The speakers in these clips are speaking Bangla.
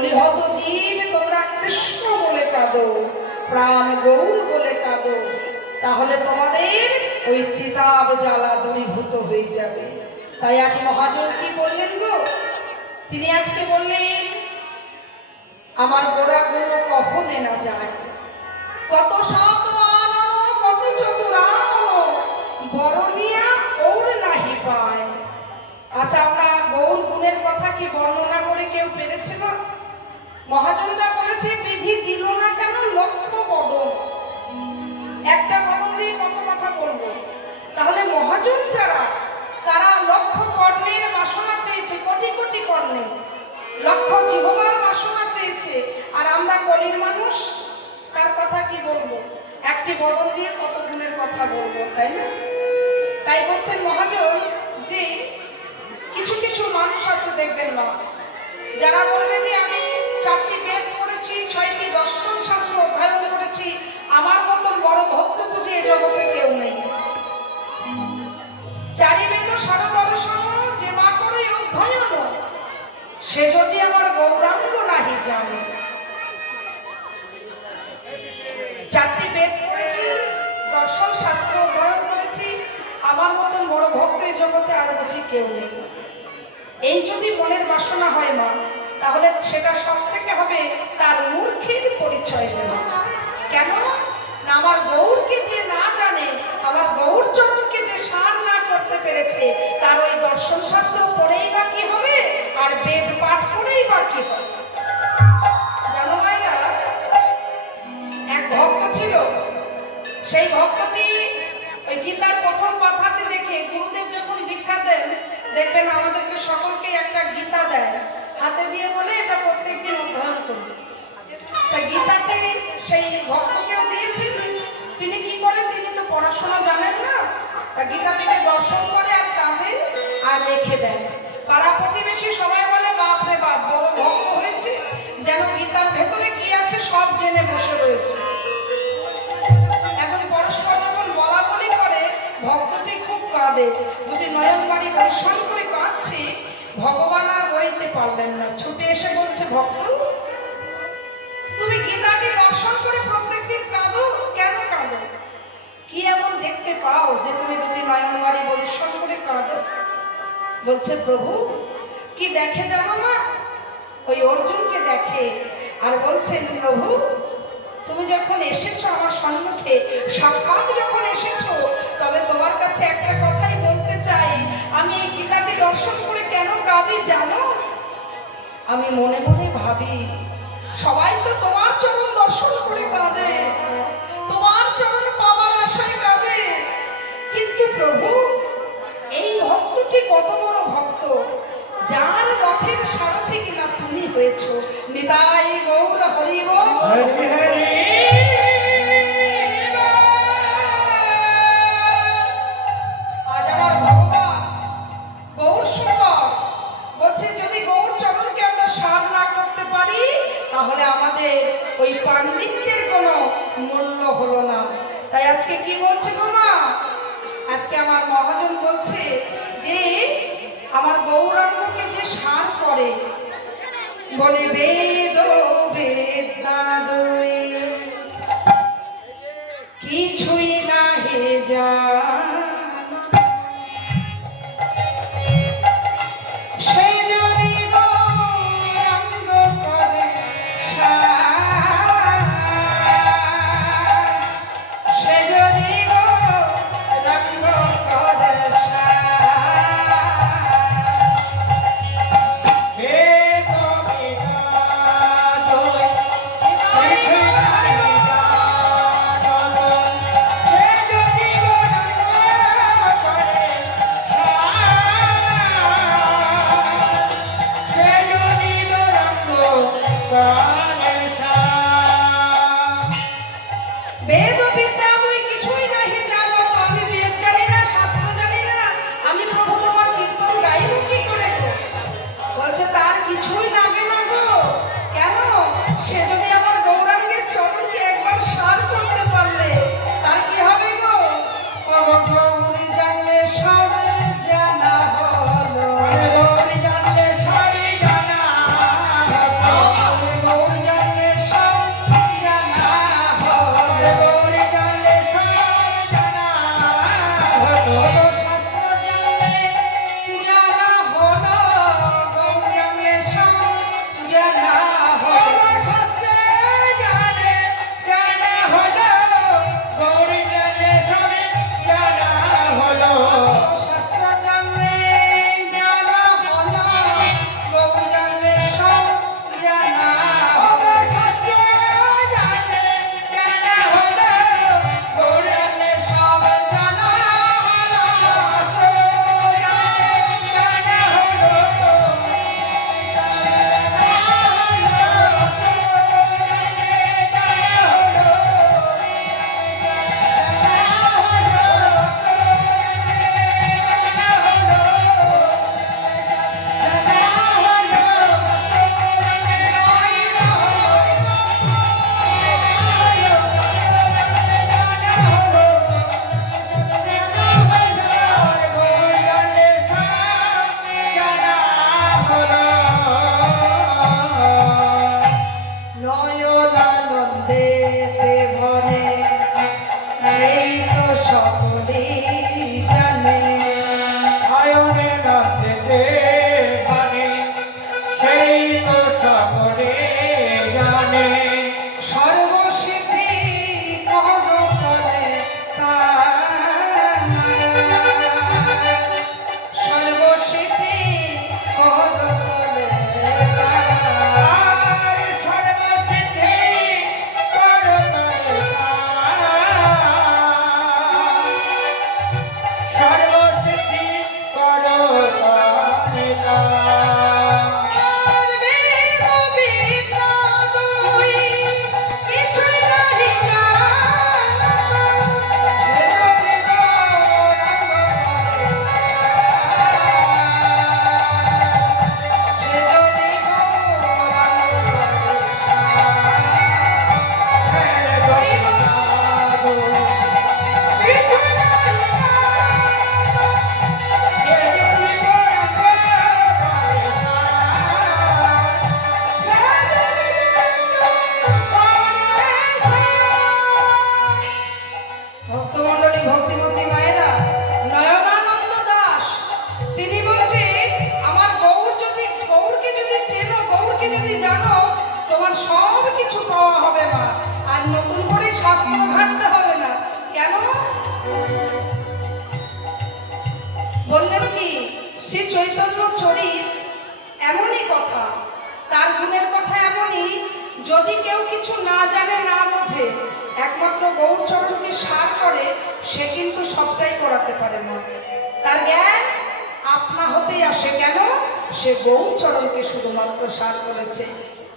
কলিহত জীব তোমরা কৃষ্ণ বলে কাঁদো, প্রাণ গৌর বলে কাঁদো, তাহলে তোমাদের ওই ত্রিতাব জ্বালা দূরীভূত হয়ে যাবে। তাই আজ মহাজন কি বললেন গো? তিনি আজকে বললেন আমার গোড়াগুলো কখনে না যায়, কত শত আনন কত চতুরানন বরনিয়া ওর নাহি পায়। আচ্ছা, আমরা গৌর গুণের কথা কি বর্ণনা করে কেউ পেরেছে না? মহাজনরা বলেছে বিধি দিল না কেন লক্ষ বদন, একটা বদন দিয়ে কত কথা বলবো। তাহলে মহাজন যারা, তারা লক্ষ কর্ণের বাসনা চেয়েছে, কোটি কোটি কর্ণের, লক্ষ জিহ্বার বাসনা চেয়েছে, আর আমরা কলির মানুষ, তার কথা কি বলবো? একটি বদন দিয়ে কত গুণের কথা বলবো, তাই না? তাই বলছেন মহাজন যে কিছু কিছু মানুষ আছে দেখবেন না, যারা বলবে যে আমি 4টি বেদ পড়েছি, 6টি দর্শন শাস্ত্র অধ্যয়ন করেছি, আমার মতন বড় ভক্ত বুঝি এ জগতে কেউ নেই। 4 বেদ সরদর্শন যে মা করে অধ্যয়ন, সে যদি আমার গৌরাঙ্গ নাহি জানে। 4টি বেদ পড়েছি, দর্শন শাস্ত্র অধ্যয়ন করেছি, আমার মতন বড় ভক্ত এই জগতে আর বুঝি কেউ নেই। এই যদি মনের বাসনা হয় মা, তাহলে সেটা সব থেকে হবে তার মূর্খের পরিচয় দেওয়া। কেন না? আমার গৌরকে যে না জানে, আমার গৌর চন্দ্রকে যে সার না করতে পেরেছে, তার ওই দর্শন শাস্ত্র পড়েই বা কি হবে, আর বেদ পাঠ করেই বা কি হবে? জানো মায়েরা, এক ভক্ত ছিল, সেই ভক্তটি ওই গীতার প্রথম কথাটি দেখে গুরুদেব যখন দীক্ষা দেন, দেখবেন আমাদেরকে সকলকে একটা গীতা দেয় হাতে দিয়ে, বলে এটা প্রত্যেকদিন অধ্যয়ন করবে। তা গীতাতে সেই ভক্তকেও দিয়েছেন। তিনি কি করেন? তিনি তো পড়াশোনা জানেন না, তা গীতা থেকে দর্শন করে আর কাঁদে আর রেখে দেন। পাড়া প্রতিবেশী সবাই বলে বাপ রে বাপ, বড় ভক্ত হয়েছে, যেন গীতার ভেতরে কি আছে সব জেনে বসে রয়েছে। এখন পরস্পর যখন বলা বলি করে, ভক্তটি খুব কাঁদে, দুটি নয়ন বাড়ি পরিশ্রম করে কাঁদছে। ভগবান আর রইতে পারলেন না, ছুটে এসে বলছে, ভক্ত তুমি গীতাকে দর্শন করে প্রত্যেকদিন কাঁদো, কেন কাঁদো? কি এমন দেখতে পাও যে তুমি দুটি নয়ন বাড়ি পরিশ্রম করে কাঁদো? বলছে, প্রভু কি দেখে জানো না? ওই অর্জুনকে দেখে, আর বলছেন, প্রভু তুমি যখন এসেছো আমার সম্মুখে, সাক্ষাৎ যখন এসেছো, তবে তোমার কাছে একটা কথাই বলতে চাই, আমি এই গীতাকে দর্শন করে কেন কাঁদি জানো? আমি মনে মনে ভাবি, সবাই তো তোমার চরণ দর্শন করে কাঁদে, তোমার চরণ পাওয়ার আশায় কাঁদে, কিন্তু প্রভু এই ভক্তটি কত বড় ভক্ত, যার রথের সারথি কিনা তুমি হয়েছো। নিতাই গৌর হরি বল। আজ আমার ভগবান গৌর সুন্দর বলছে, যদি গৌর চরণকে আমরা সার না করতে পারি, তাহলে আমাদের ওই পাণ্ডিত্যের কোনো মূল্য হলো না। তাই আজকে কি বলছে গো মা? আজকে আমার মহাজন বলছে যে আমার গৌরাঙ্গকে যে সার করে, বলে বেদ বেদাদয় কিছুই না হে যা, শ্রী চৈতন্য চরিত এমনই কথা, তার গুণের কথা এমনই, যদি কেউ কিছু না জানে না বোঝে, একমাত্র গৌরচরণকে সার করে, সে কিন্তু সবটাই করাতে পারে না। তার জ্ঞান আপনা হতেই আসে, কেন? সে গৌরচরণকে শুধুমাত্র সার করেছে,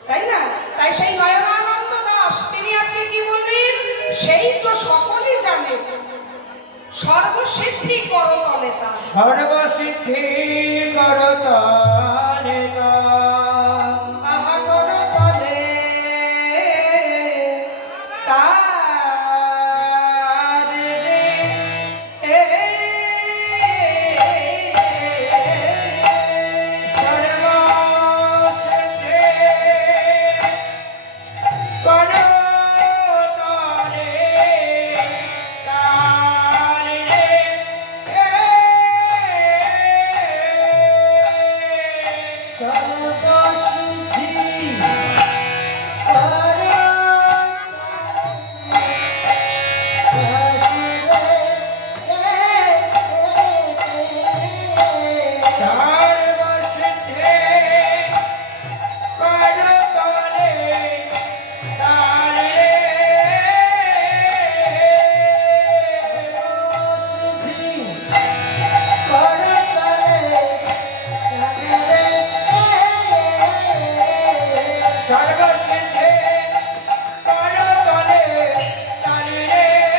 তাই না? তাই সেই নয়নানন্দ দাস তিনি আজকে কি বললেন? সেই তো সকলেই জানে, সর্বসিদ্ধি করতলে তার, সর্বসিদ্ধি করতলে তার, আহা করতলে তার রে, সর্বসিদ্ধি করতলে তার রে। সর্বসিদ্ধি করতলে তার রে। সর্বসিদ্ধি করতলে তার রে। সর্বসিদ্ধি করতলে তার রে। সর্বসিদ্ধি করতলে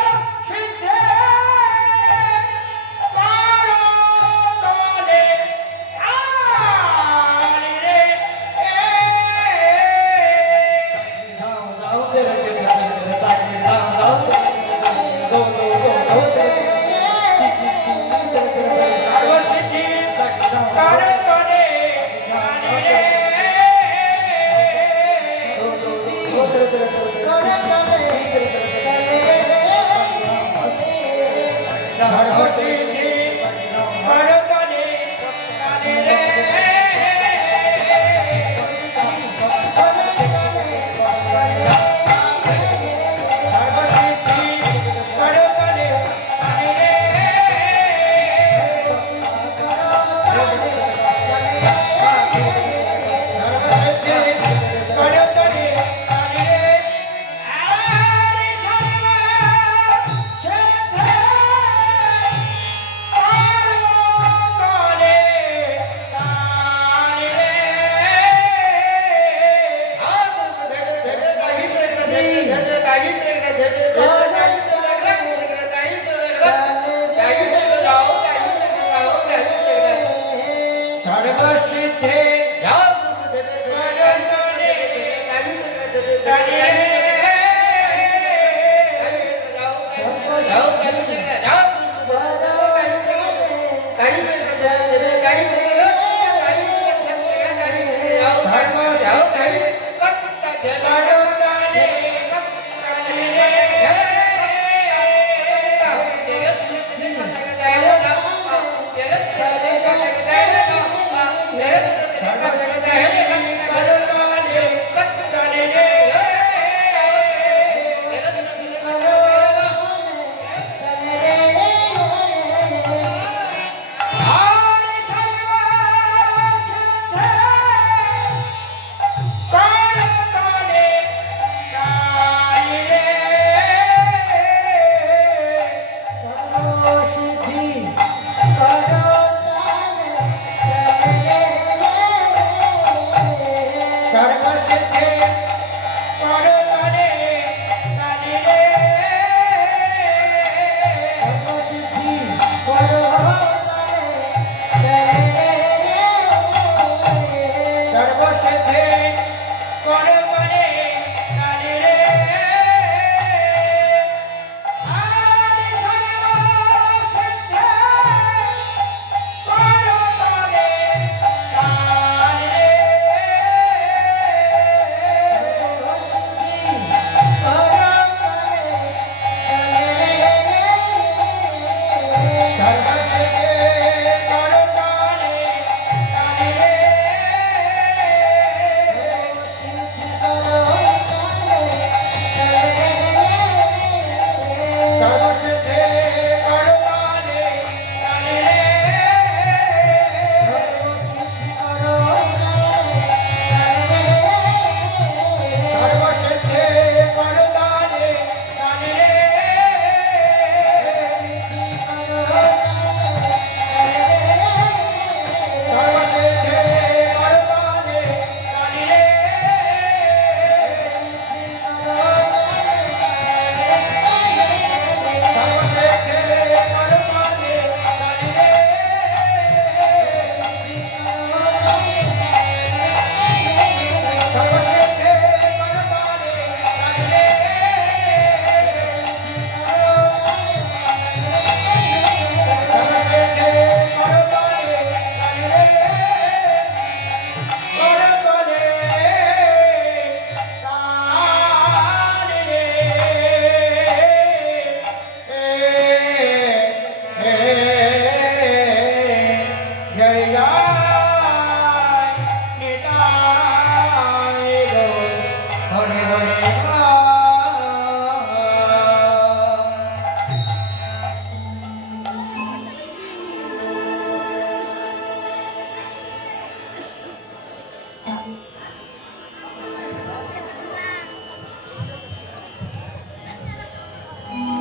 তার রে। সর্বসিদ্ধি করতলে তার রে। সর্বসিদ্ধি করতলে তার রে। সর্বসিদ্ধি করতলে তার রে। আরে সর্বসিদ্ধি করতলে তার রে। সর্বসিদ্ধি করতলে তার রে।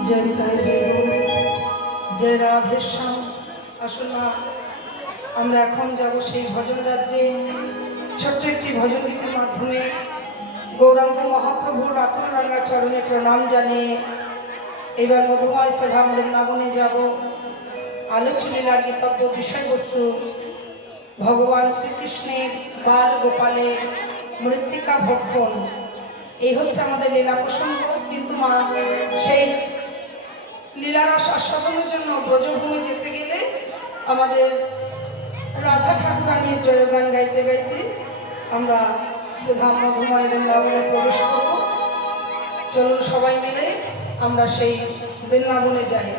জয় নিতাই জয় গৌর, জয় রাধেশ্যাম। আসুন না, আমরা এখন যাব সেই ভজন রাজ্যে। ছোট্ট একটি ভজন গীতের মাধ্যমে গৌরাঙ্গ মহাপ্রভুর রাতুল রাঙ্গা চরণে প্রণাম জানিয়ে এবার মধুময় সভা বৃন্দাবনে যাব। আলোচ্য লীলার গীতব্য বিষয়বস্তু ভগবান শ্রীকৃষ্ণের বাল গোপালের মৃত্তিকা ভক্ষণ। এই হচ্ছে আমাদের লীলা প্রসঙ্গ। কিন্তু মা সেই লীলার আস্বাদনের জন্য ব্রজভূমে যেতে গেলে আমাদের রাধা ঠাকুরানীর জয়গান গাইতে গাইতে আমরা সুধা মধুময় বৃন্দাবনে প্রবেশ করব। চলুন সবাই মিলে আমরা সেই বৃন্দাবনে যাই।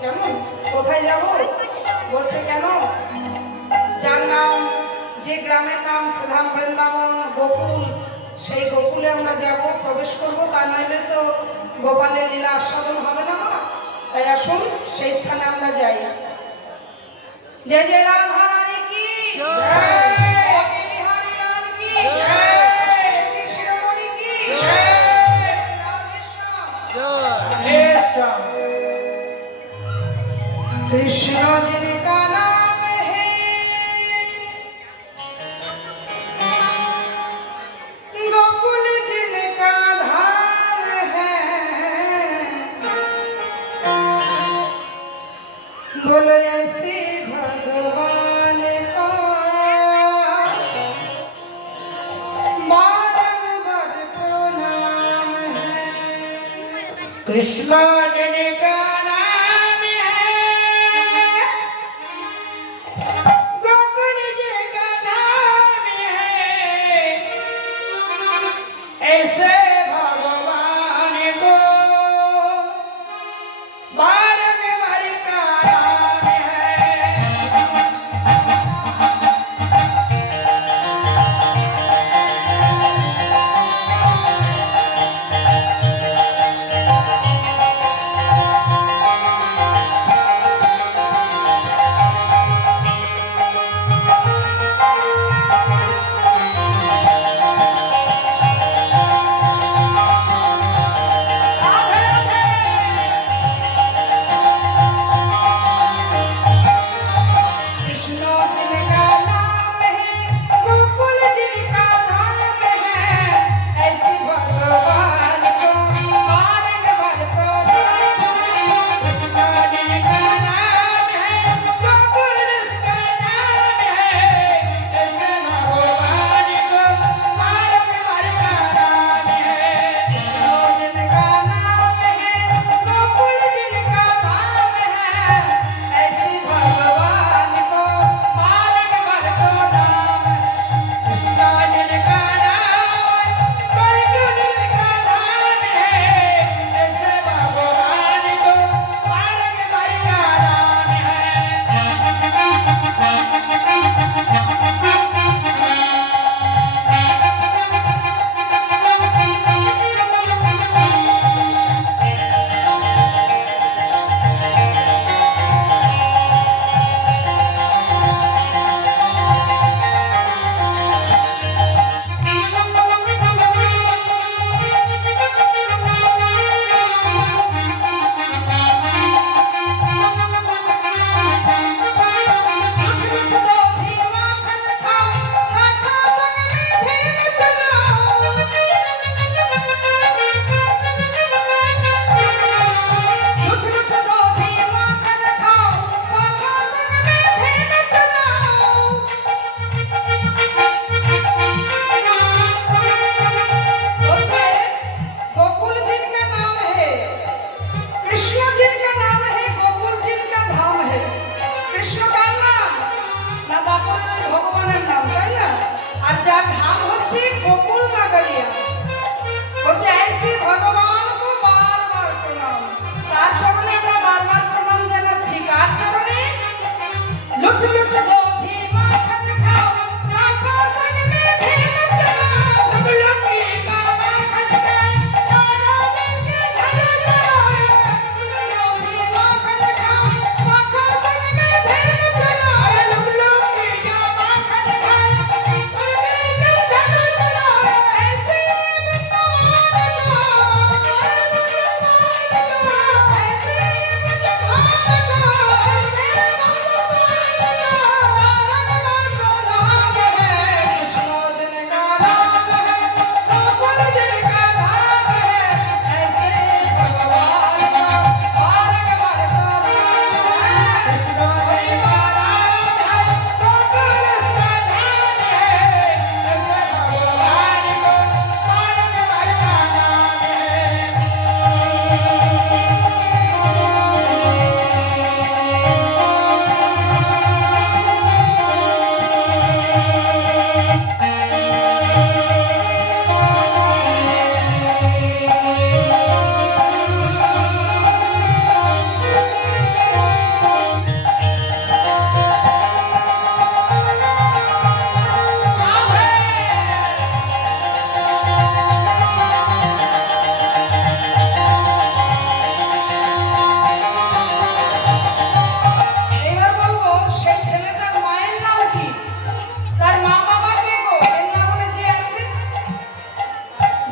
কেমন? কোথায় যাব বলছে কেন? যার নাম, যে গ্রামের নাম সুধাম বৃন্দাবন গোকুল, সেই গোকুলে আমরা যাব, প্রবেশ করব। তা নইলে তো গোপালের লীলা আস্বাদন হবে না মা। তাই আসুন সেই স্থানে আমরা যাই। জয় জয় রাধা রানী কি জয়, বিহারী লাল কি জয়, সরস্বতী শিরোমণি কি জয়, রাধেশ্যাম। कृष्ण जिनका नाम है गोकुल जिनका धाम है, बोलो ऐसे भगवान का बारंबार प्रणाम है। कृष्ण जिनका नाम है, गोकुल जिनका नाम है, ऐसे भगवान को बारंबार प्रणाम है।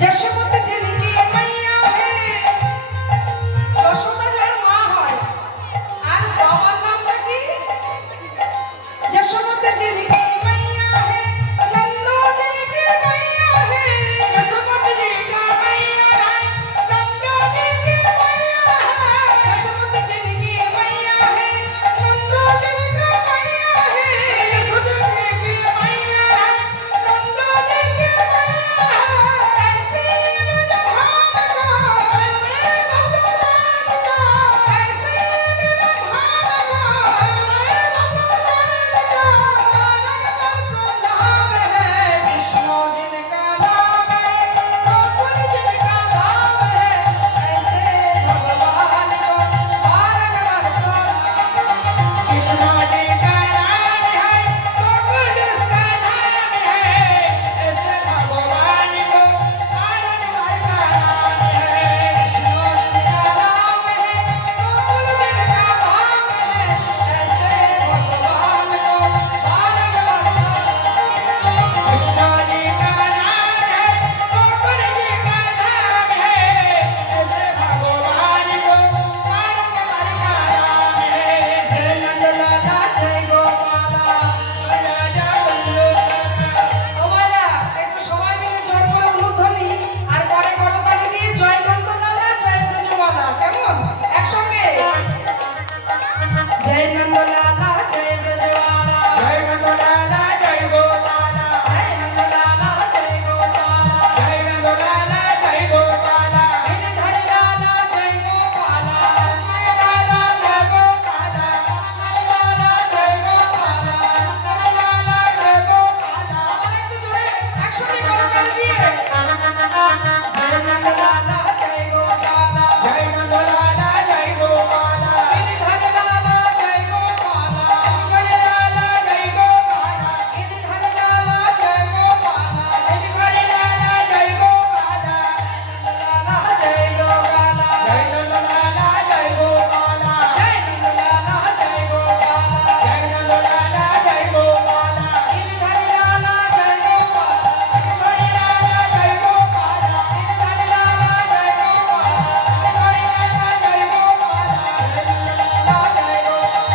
যশোমতি জিনকি মাইয়া হে, যশোদা যার মা হয়, আর বাবার নামটা কি? যশোমতি জিনকি মাইয়া হে, নন্দ জিনকি মাইয়া হে, যশোমতি জিনকি মাইয়া হে, নন্দ জিনকি মাইয়া হে, যশোমতি জিনকি মাইয়া হে, নন্দ জিনকি মাইয়া হে, যশোদা জিনকি মাইয়া হে, নন্দ জিনকি মাইয়া হে। ऐसे नील भावना, ऐसे नील भावना, नाम है कृष्ण जिनका नाम है, गोकुल जिनका धाम है, ऐसे भगवान को बारंबार प्रणाम। कृष्ण जी का नाम है, गोकुल उसका नाम है, ऐसे भगवान को बारंबार प्रणाम है। कृष्ण जिनका नाम है, गोकुल जिनका धाम है, ऐसे भगवान को बारंबार प्रणाम। कृष्ण जी का नाम है, गोकुल जी का नाम है, ऐसे भगवान को बारंबार प्रणाम है। जय नंदलाला जय गोपाला। राजा बल्लभ ও মায়েরা, একটু সবাই মিলে জয় করে উলুধ্বনি আর পরে করতালি দিয়ে জয় নন্দলালা জয় ব্রজবালা, কেমন? একসঙ্গে জয় নন্দলালা জয় ব্রজবালা, जय नंदलाला जय गोपाला, জয় নন্দলালা জয় গোপালা, जय नंदलाला जय गोपाला, गिरिधर लाला জয় গোপালা, नंदलाला जय गोपाला, লালা জয় গোপালা। नंदलाला जय गोपाला। আবার একটু জোরে একসঙ্গে করতালি দিয়ে জয় নন্দলালা জয় গোপালা, जय नंदलाला जय गोपाला, गिरिधर लाला जय गोपाला, नंदलाला जय गोपाला, गिरिधर लाला जय गोपाला, नंदलाला जय गोपाला, लाला जय गोपाला, जय नंदलाला जय गोपाला, जय नंदलाला जय गोपाला, जय नंदलाला जय गोपाला, गिरिधर लाला जय गोपाला, नंदलाला जय गोपाला, गिरिधर लाला जय गोपाला, नंदलाला जय गोपाला, लाला जय गोपाला, जय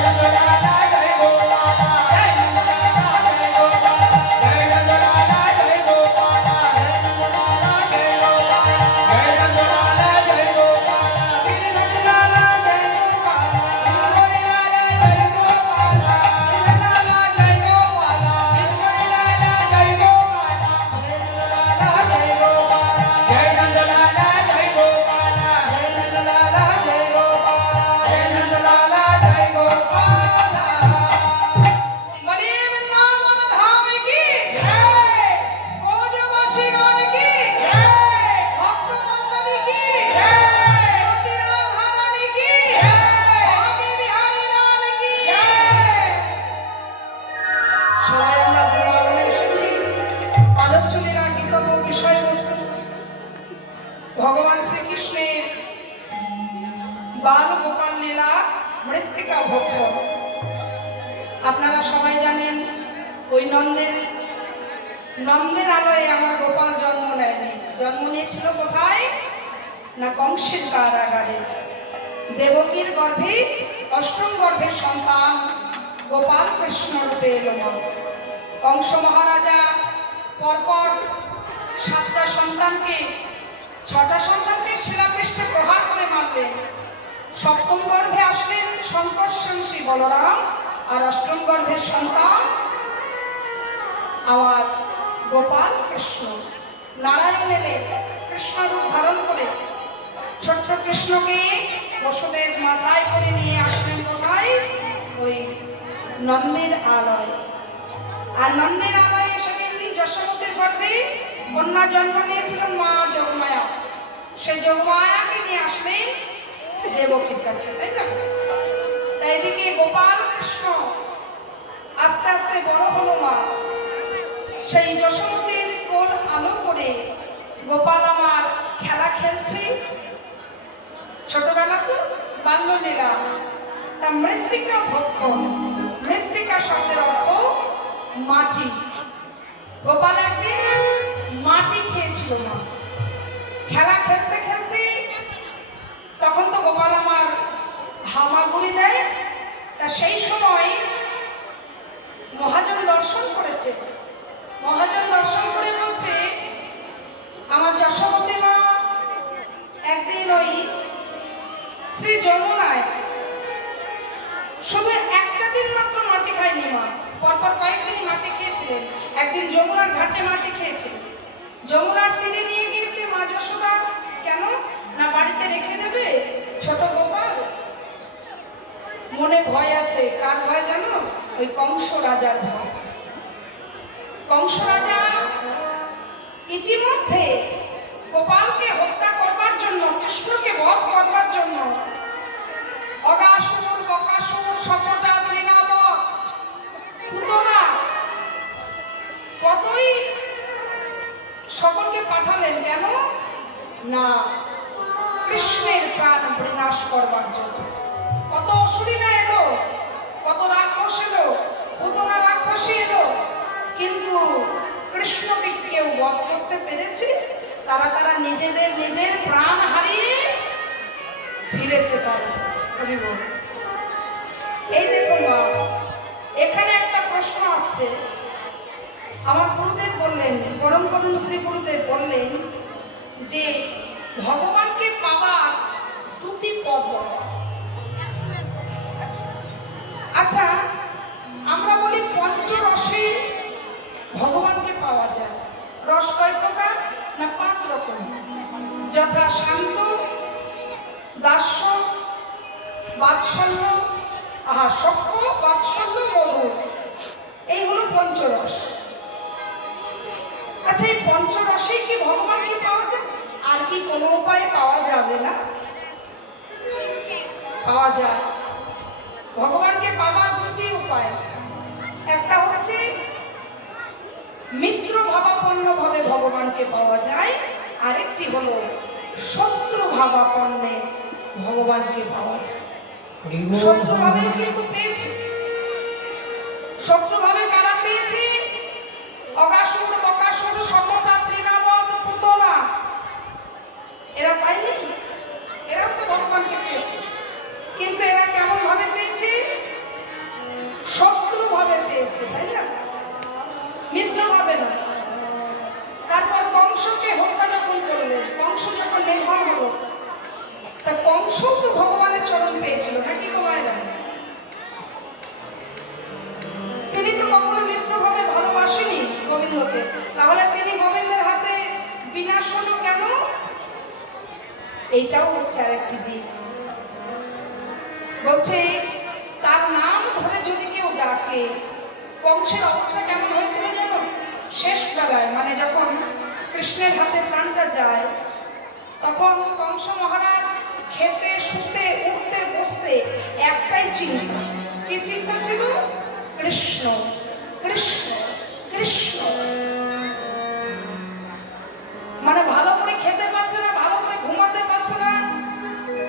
नंदलाला जय गोपाला, जय नंदलाला जय गोपाला, जय नंदलाला जय गोपाला, जय नंदलाला जय गोपाला, जय नंदलाला जय गोपाला, गिरिधर लाला जय गोपाला, नंदलाला जय गोपाला, गिरिधर लाला जय गोपाला, नंदलाला जय गोपाला, जय नंदलाला जय गोपाला, जय नंदलाला जय गोपाला, जय नंदलाला जय गोपाला, जय नंदलाला जय गोपाला। बोलिए वृंदावन धाम की जय ब्रजवासी गण की जय भक्त मंडली की जय श्रीमती राधा रानी की भाग्य बिहारी लाल की সবাই আমরা বৃন্দাবনে এসেছি। আলোচনীর গীতব্য বিষয়বস্তু ভগবান শ্রীকৃষ্ণের বাল গোপাল লীলা মৃত্তিকা ভক্ষ। আপনারা সবাই জানেন ওই নন্দের আলোয় আমার গোপাল জন্ম নেয়নি, জন্ম নিয়েছিল কোথায়? না কংসের কারাগারে। দেবকীর গর্ভে অষ্টম গর্ভের সন্তান গোপাল কৃষ্ণ রূপে এলো মা। কংস মহারাজা পরপর 7টা সন্তানকে 6টা সন্তানকে শিলাপৃষ্ঠে প্রহার করে মারলেন। সপ্তম গর্ভে আসলেন শঙ্কর্ষণ শ্রী বলরাম, আর অষ্টম গর্ভের সন্তান আমার গোপাল কৃষ্ণ। নারায়ণ এলেন কৃষ্ণ রূপ ধারণ করে, ছোট্ট কৃষ্ণকে বসুদেব মাথায় করে নিয়ে আসলেন কোথায়? ওই নন্দের আলয়। আর নন্দের আলয়ে সেদিন যশোমতির গর্ভে কন্যা জন্ম নিয়েছিলেন মা যোগমায়া। সেই যোগমায়াকে নিয়ে আসলেন দেবকীর কাছে, তাই না? তাই এদিকে গোপাল কৃষ্ণ আস্তে আস্তে বড় হলো মা। সেই যশোমতির কোল আলো করে গোপাল আমার খেলা খেলছে। ছোটবেলা তো বাল্যলীলা, তা মৃত্তিকা ভক্ষ। মৃত্তিকা শব্দের অর্থ মাটি। গোপাল একদিন মাটি খেয়ে পেয়েছিল মা। খেলা খেলতে খেলতে তখন তো গোপাল আমার হামাগুড়ি দেয়, তা সেই সময় মহাজন দর্শন করেছে। মহাজন দর্শন করে বলছে, আমার যশোবতী মা একদিন ওই শ্রী যমুনায় শুধু একটা দিন মাত্র মাটি খায়নি মা, পরপর কয়েকদিন মাটি খেয়েছিলেন। একদিন যমুনার ঘাটে মাটি খেয়েছে, যমুনার তীরে নিয়ে গিয়েছে মা যশোদা। কেন না বাড়িতে রেখে যাবে ছোট গোপাল? মনে ভয় আছে। কার ভয় জানো? ওই কংস রাজার ভয়। কংস রাজা ইতিমধ্যে গোপালকে হত্যা করবার জন্য, কৃষ্ণকে বধ করবার জন্য অগাসুর, বকাসুর, শতটা, তৃণাবত, পুতনা কতই সকলকে পাঠালেন। কেন না কৃষ্ণের প্রাণ বিনাশ করবার জন্য। কত অসুরী না এলো, কত রাক্ষস এলো, পুতনা রাক্ষসী এলো, কিন্তু কৃষ্ণকে কেউ বধ করতে পেরেছে? তারা নিজের প্রাণ হারিয়ে ফিরেছে তারা। এই দেখো মা, এখানে একটা প্রশ্ন আসছে। আমার গুরুদেব বললেন, পরম পরম শ্রী গুরুদেব বললেন যে ভগবানকে পাওয়ার দুটি পথ। আচ্ছা, আমরা বলি পঞ্চরসে ভগবানকে পাওয়া যায়। রস কয় প্রকার? না 5 রকম। যথা শান্ত, দাস্য, বাৎসল্য, সখ্য, বাৎসল্য, মধুর। এইগুলো পঞ্চরস। আচ্ছা, এই পঞ্চরসে কি ভগবানকে পাওয়া যায়? আর কি কোনো উপায়ে পাওয়া যাবে না? পাওয়া যায়। ভগবানকে পাওয়ার দুটি উপায়। একটা হচ্ছে মিত্র ভাবাপন্ন ভাবে ভগবানকে পাওয়া যায়, আরেকটি হলো শত্রু ভাবাপন্নে ভগবানকে পাওয়া যায়। শত্রু ভাবে কিন্তু পেয়েছি। শত্রু ভাবে কারা পেয়েছি? অগাসুর, বকাসুর, শতটা, তৃণাবত, পুতনা। এরা পায়নি? এরাও তো ভগবানকে পেয়েছে, কিন্তু এরা কেমন ভাবে পেয়েছে? শত্রু ভাবে পেয়েছে, তাই না? মিত্র ভাবে না। তারপর কংসকে হত্যা যখন করলেন, কংস যখন নির্মল হল, তা কংস তো ভগবানের চরণ পেয়েছিল নাকি গো মায়েরা? তিনি তো কখনো মিত্র ভাবে ভালোবাসেনি গোবিন্দকে, তাহলে তিনি গোবিন্দের হাতে বিনাশ হলো কেন? এইটাও হচ্ছে আরেকটি দিক। বলছে তার নাম ধরে যদি কেউ ডাকে, কংসের অবস্থা কেমন হয়েছিল জানো? শেষ বেলায়, মানে যখন কৃষ্ণের হাতে প্রাণটা যায়, তখন কংস মহারাজ খেতে, শুতে, উঠতে, বসতে একটাই চিন্তা। কি চিন্তা ছিল? কৃষ্ণ, কৃষ্ণ, কৃষ্ণ। মানে ভালো করে খেতে পারছে না, ভালো করে ঘুমাতে পারছে না,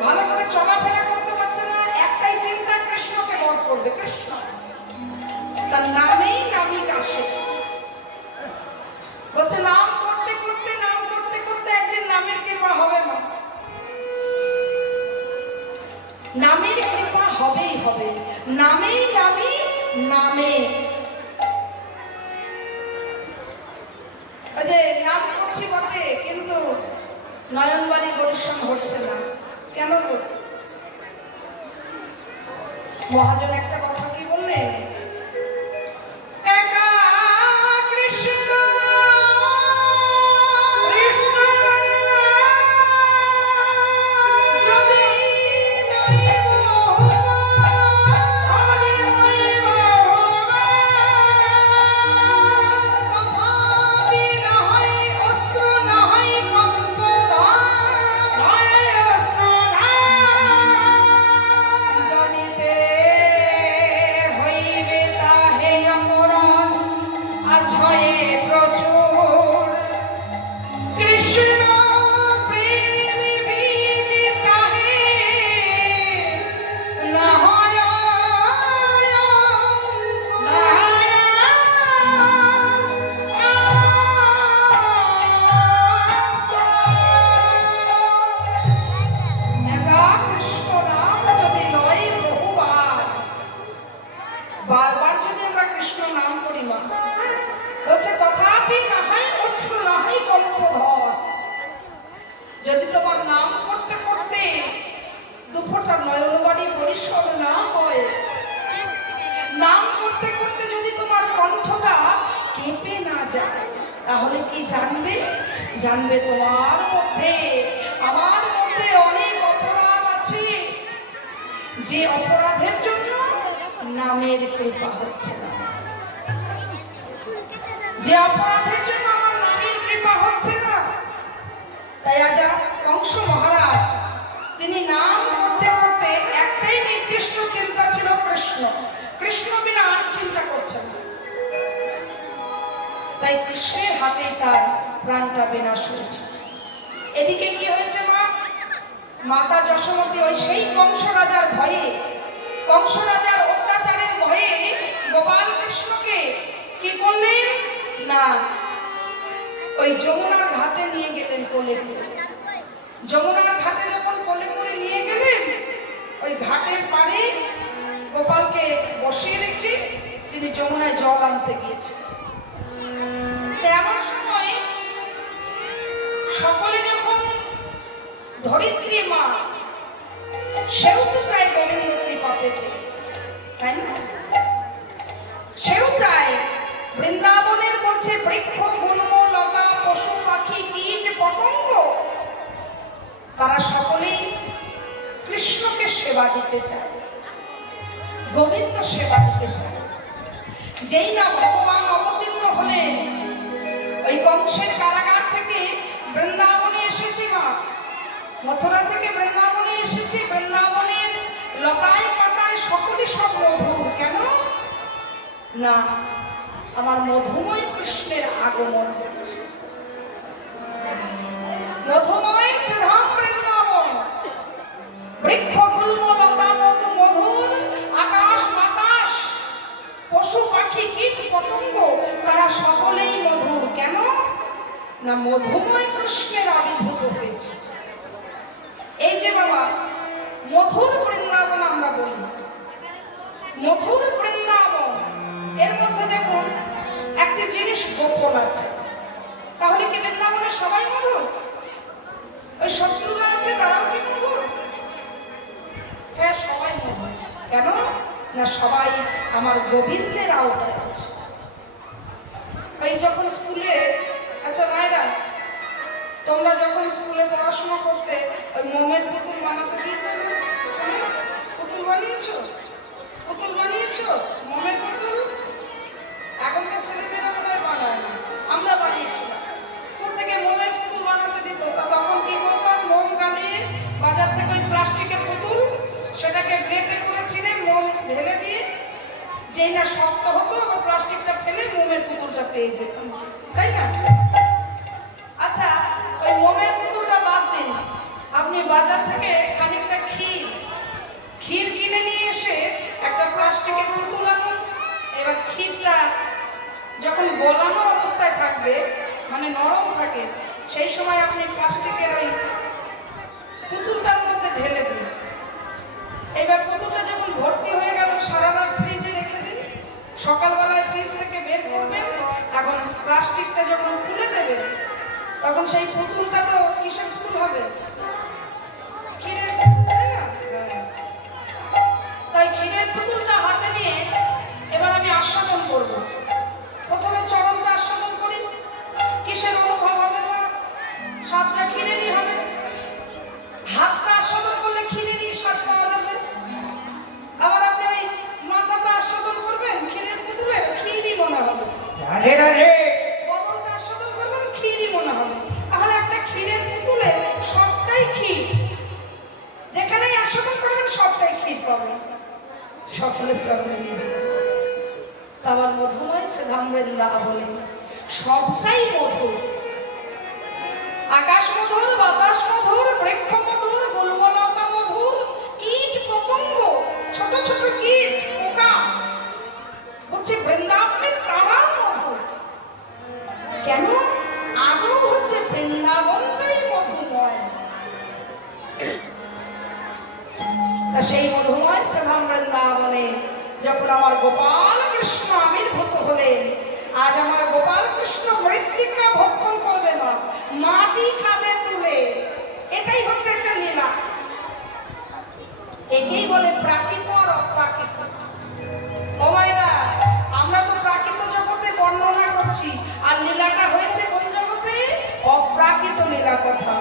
ভালো করে চলাফেরা করতে পারছে না, একটাই চিন্তা, কৃষ্ণকে বধ করবে। কৃষ্ণ তার নামেই নামিক আসে। বলছে নাম করতে করতে, নাম করতে করতে একদিন নামের কৃপা হবে না। নামের কৃপা হবেই হবে। নামেই নামি, নামে। যে নাম করছি বটে, কিন্তু নয়নবাণী পরিশ্রম হচ্ছে না। কেন গো? মহাজন একটা কথা কি বললেন? হই যদি তোমার নাম করতে করতে দুফোঁটা নয়নবাড়ি পরিসর না হয়, নাম করতে করতে যদি তোমার কণ্ঠটা কেঁপে না যায়, তাহলে কি জানবে? জানবে তোমার মধ্যে আমার মধ্যে অনেক অপরাধ আছে, যে অপরাধের জন্য নামের কৃপা হচ্ছে না, যে অপরাধের জন্য আমার নামের কৃপা হচ্ছে না। তাই আজ কংস মহারাজ তিনি নাম করতে করতে একটাই নির্দিষ্ট চিন্তা ছিল, কৃষ্ণ। কৃষ্ণ বিনা আর চিন্তা করছেন না। তাই কৃষ্ণের হাতে তার প্রাণটা বিনাশ হয়েছে। এদিকে কি হয়েছে মা? মাতা যশোমতী ওই সেই কংস রাজার ভয়ে, কংস রাজার অত্যাচারের ভয়ে গোপাল কৃষ্ণকে কি করলেন না, ওই যমুনার ঘাটে নিয়ে গেলেন কোলে করে। যমুনার ঘাটে যখন কোলে করে নিয়ে গেলেন, ওই ঘাটের পাড়ে গোপালকে বসিয়ে রেখে তিনি যমুনায় জল আনতে গিয়েছেন। এমন সময় সকলে যখন ধরিত্রী মা, সেও তো চায় গোবিন্দ কৃপা পেতে, তাই না? সেও চায় বৃন্দাবনের বলছে বৃক্ষ গুল্ম লতা পশু পাখি কীট পতঙ্গ তারা সকলেই কৃষ্ণকে সেবা দিতে চায়, গোবিন্দ সেবা দিতে চায়। যেই না ভগবান অবতীর্ণ হলেন ওই কংসের কারাগার থেকে বৃন্দাবনে এসেছি মা, মথুরা থেকে বৃন্দাবনে এসেছি। বৃন্দাবনের লতায় পাতায় সকলে সব মধুর, কেন না আমার মধুময় কৃষ্ণের আগমন হচ্ছে। মধুময় শ্রীধাম বৃন্দাবন, বৃক্ষ গুল্ম লতা মধু মধুর, আকাশ বাতাস পশু পাখি কীট পতঙ্গ তারা সকলেই মধুর, কেন না মধুময় কৃষ্ণের আবির্ভূত হয়েছে। এই যে বাবা মধুর বৃন্দাবন আমরা বলি, মধুর বৃন্দাবন, এর মধ্যে দেখুন একটি জিনিস গোপন আছে। তাহলে কি বৃন্দাবনে সবাই মধুর? ওই শত্রুরা আছে তারাও কি মধুর? হ্যাঁ সবাই মধুর, কেন না সবাই আমার গোবিন্দের আওতায় আছে। এই যখন স্কুলে, আচ্ছা মায়েরা তোমরা যখন স্কুলে পড়াশোনা করতে ওই মোমের পুতুল বানাতে দিতে, পুতুল বানিয়েছো? পুতুল বানিয়েছো মোমের পুতুল? এখনকার ছেলেমেয়েরা মনে হয় বানায় না, আমরা বানিয়েছিলাম। স্কুল থেকে মোমের পুতুল বানাতে দিত, তা তখন কি করতাম, মোম গালিয়ে বাজার থেকে ওই প্লাস্টিকের পুতুল সেটাকে ব্লেডে করে ছিঁড়ে মোম ঢেলে দিয়ে যেই না শক্ত হতো আবার প্লাস্টিকটা ফেলে মোমের পুতুলটা পেয়ে যেতাম, তাই না? আচ্ছা ওই মোমের পুতুলটা বাদ দিন, আপনি বাজার থেকে খানিকটা ক্ষীর কিনে নিয়ে এসে একটা প্লাস্টিকের পুতুল আনুন। এবার ক্ষীরটা যখন গলানো অবস্থায় থাকবে, মানে নরম থাকে, সেই সময় আপনি প্লাস্টিকের ওই পুতুলটার মধ্যে ঢেলে দিন। এবার পুতুলটা যখন ভর্তি হয়ে গেল সারা রাত ফ্রিজে রেখে দিন, সকালবেলায় ফ্রিজ থেকে বের করবেন। এখন প্লাস্টিকটা যখন খুলে দেবেন তখন সেই পুতুলটা তো কিসের পুতুল হবে? ক্ষীরের পুতুল, তাই না? তাই ক্ষীরের পুতুলটা হাতে নিয়ে এবার আমি আস্বাদন করব। প্রথমে চরণটা আস্বাদন করি, কিসের অনুভব হবে না? স্বাদটা ক্ষীরেরই হবে। হাতটা আস্বাদন করলে ক্ষীরেরই স্বাদ পাওয়া যাবে। আবার আপনি ওই মাথাটা আস্বাদন করবেন ক্ষীরের পুতুলে, ক্ষীরই মনে হবে। রাধে রাধে। বদলটা আস্বাদন করবেন, ক্ষীরই মনে হবে। তাহলে একটা ক্ষীরের পুতুলে সবটাই ক্ষীর, যেখানেই আস্বাদন করবেন সবটাই ক্ষীর পাবেন। সকলের চরণে নিবেদন, আমার মধুময় শ্রীধাম বৃন্দাবনে সবটাই মধুর। আকাশ মধুর, বাতাস মধুর, বৃক্ষ মধুর, গুল্মলতা মধুর, কীট পতঙ্গ, ছোট ছোট কীট পোকা হচ্ছে বৃন্দাবনের তারা মধুর। কেন? আদৌ হচ্ছে বৃন্দাবনটাই মধুময়। তা সেই মধুময় শ্রীধাম বৃন্দাবনে যখন আমার গোপাল কৃষ্ণ আবির্ভূত হলেন, আজ আমার গোপাল কৃষ্ণ মৃত্তিকা ভক্ষণ করবে না, মাটি খাবে তুলে। লীলা কথা,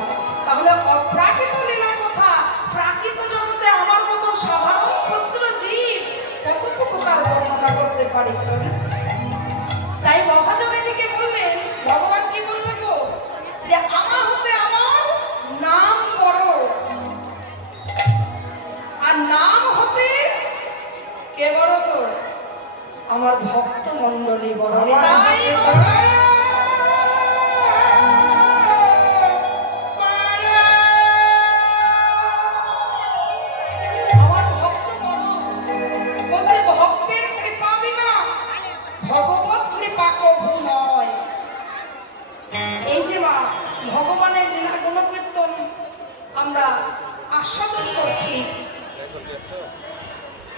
তাহলে অপ্রাকৃত লীলা কথা প্রাকৃত জগতে আমার মতো সাধারণ ক্ষুদ্র জীব কতটুকু তার বর্ণনা করতে পারি? তাই মহাজন এদিকে বললেন, ভগবান কি বললেন গো, যে আমার হতে আমার নাম বড়, আর নাম হতে কে বড় গো? আমার ভক্ত মণ্ডলী বড়। তাই আমার ভক্ত বড়, বলছে ভক্তের কৃপা বিনা ভগবত কৃপা কবু নয়। এই যে মা ভগবানের লীলা গুণকীর্তন আমরা আস্বাদন করছি,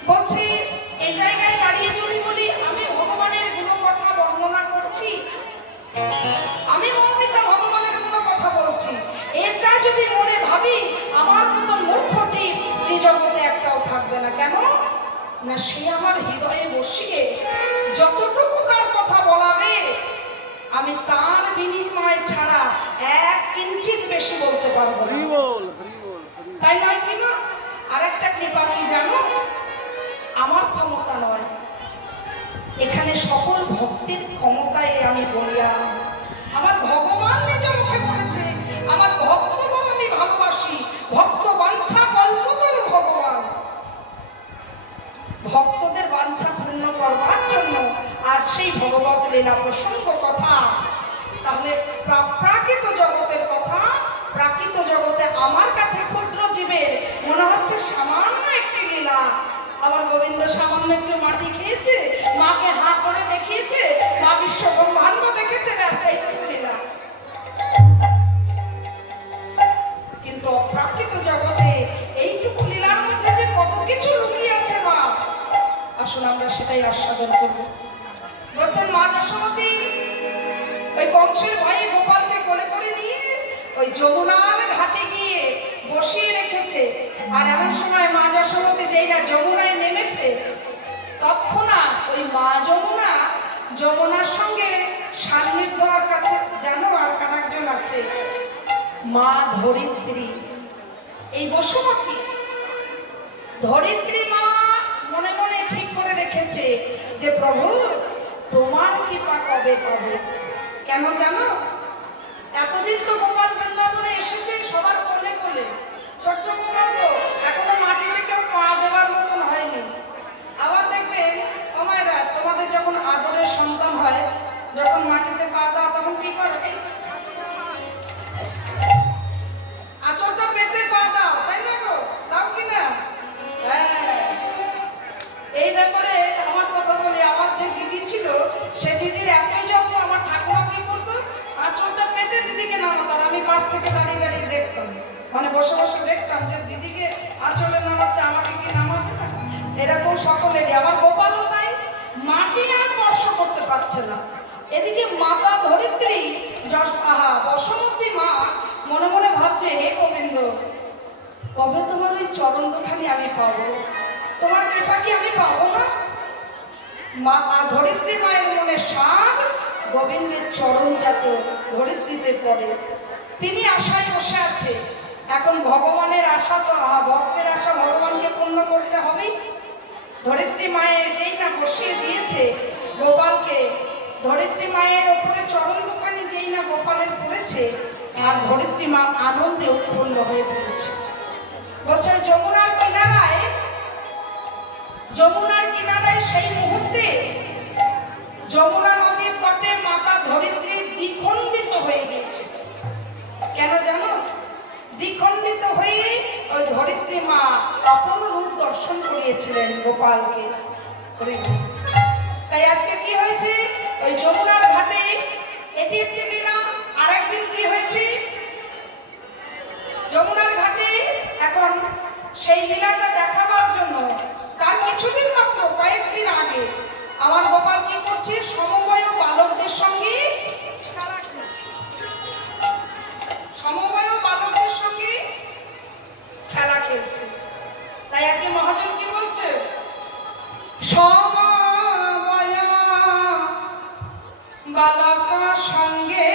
বলছি এই জায়গায় দাঁড়িয়ে যদি বলি আমি ভগবানের গুণকথা বর্ণনা করছি, আমি মৌমিতা ভগবানের কোনো কথা বলছি, এটা যদি মনে ভাবি আমার মতো মূর্খ জীব এই জগতে একটাও থাকবে না। কেন না, সে আমার হৃদয়ে বসিয়ে যতটুকু তার কথা বলাবে আমি তার বিনিময় ছাড়া এক কিঞ্চিত বেশি বলতে পারবো না। তাই নয় কি না? আরেকটা কৃপা কি জানো? আমার ক্ষমতা নয়, এখানে সকল ভক্তের ক্ষমতায় আমি বলিলাম। আমার ভগবান নিজে মুখে বলেছে, আমার ভক্তগণ আমি ভালোবাসি, ভক্ত বাঞ্ছা কল্পতরু ভগবান। ভক্তদের বাঞ্ছা পূর্ণ করবার জন্য আজ সেই ভগবত লীলা প্রসঙ্গ কথা। তাহলে প্রাকৃত জগতের কথা, প্রাকৃত জগতে আমার কাছে ক্ষুদ্র জীবের মনে হচ্ছে সামান্য একটি লীলা। আমার গোবিন্দ সামান্য একটু মাটি খেয়েছে, মাকে হাত করে দেখিয়েছে, মা বিশ্ব ব্রহ্মাণ্ড দেখেছে, রাস্তা এইটুকু লীলা। কিন্তু অপ্রাকৃত জগতে এইটুকু লীলার মধ্যে যে কত কিছু লুকিয়ে আছে মা, আসলে আমরা সেটাই আস্বাদন করব। বলছেন মা যশোমতী ওই কংসের ভাই গোপালকে কোলে করে নিয়ে ওই যমুনার ঘাটে গিয়ে বসিয়ে রেখেছে। আর এমন সময় মা যশোমতী যেই না যমুনায় নেমেছে, তৎক্ষণাৎ ওই মা যমুনার সঙ্গে সান্নিধ্য হওয়ার কাছে জানো আর কারাকজন আছে, মা ধরিত্রী। এই বসুমতী ধরিত্রী মা মনে মনে ঠিক করে রেখেছে যে প্রভু তোমার কৃপা কবে কবে। কেন জানো? এতদিন তো গোপাল বৃন্দাবনে এসেছে সবার কোলে কোলে, ছোট্ট গোপাল তো এখনো মাটিতে কেউ পা দেওয়ার মতন হয়নি। আবার দেখবেন অমায়রা, তোমাদের যখন আদরের সন্তান হয়, যখন মাটিতে পা দাও তখন কি করো? আঁচলটা পেতে পা দাও, তাই না গো? দাও কিনা? হ্যাঁ। এই ব্যাপারে আমার কথা বলি, আমার যে দিদি ছিল সে দিদির এতই যত্ন, আমার ঠাকুমা কি করতো, আঁচলটা পেতে দিদিকে নামাতাম। আমি পাশ থেকে দাঁড়িয়ে দাঁড়িয়ে দেখতাম, মানে বসে বসে দেখতাম যে দিদিকে আঁচলে নামাচ্ছে, আমাকে কি নামাবে না। এরকম সকলেরই। আমার গোপালও তাই, মাটি আর স্পর্শ করতে পারছে না। এদিকে মাতা ধরিত্রী বসমতী মা মনে মনে ভাবছে, হে গোবিন্দ কবে তোমার ওই চরণ দুখানি আমি পাবো, তোমার কৃপা কি আমি পাবো না? মা ধরিত্রী মায়ের মনে সাধ গোবিন্দের চরণ যাত ধরিত্রীতে পড়ে। তিনি আশায় বসে আছে। এখন ভগবানের আশা তো ভক্তের আশা ভগবানকে পূর্ণ করতে হবেই। ধরিত্রী মায়ের যেই না বসিয়ে দিয়েছে গোপালকে, ধরিত্রী মায়ের ওপরে চরণ দুখানি যেই না গোপালের পড়েছে, আর ধরিত্রী মা আনন্দে উৎফুল্ল হয়ে পড়েছে। বলছে যমুনার কিনারায় সেই মুহূর্তে যমুনা নদীর তটে মাতা ধরিত্রী দ্বিখণ্ডিত হয়ে গেছে। কেন জানো? দ্বিখণ্ডিত হয়ে ওই ধরিত্রী মা অপর রূপ দর্শন করিয়েছিলেন গোপালকে। তাই আজকে কি হয়েছে? ওই যমুনার ঘাটে এটি একটি লীলা। আরেকদিন কি হয়েছে? যমুনার ঘাটে এখন সেই লীলাটা দেখাবার জন্য তার কিছুদিন মাত্র কয়েকদিন আগে আমার গোপাল কি করছে? সমবয় বালকদের সঙ্গে খেলা খেলছে। তাই আজকে মহাজন কি বলছে? সমবয় বালক সঙ্গে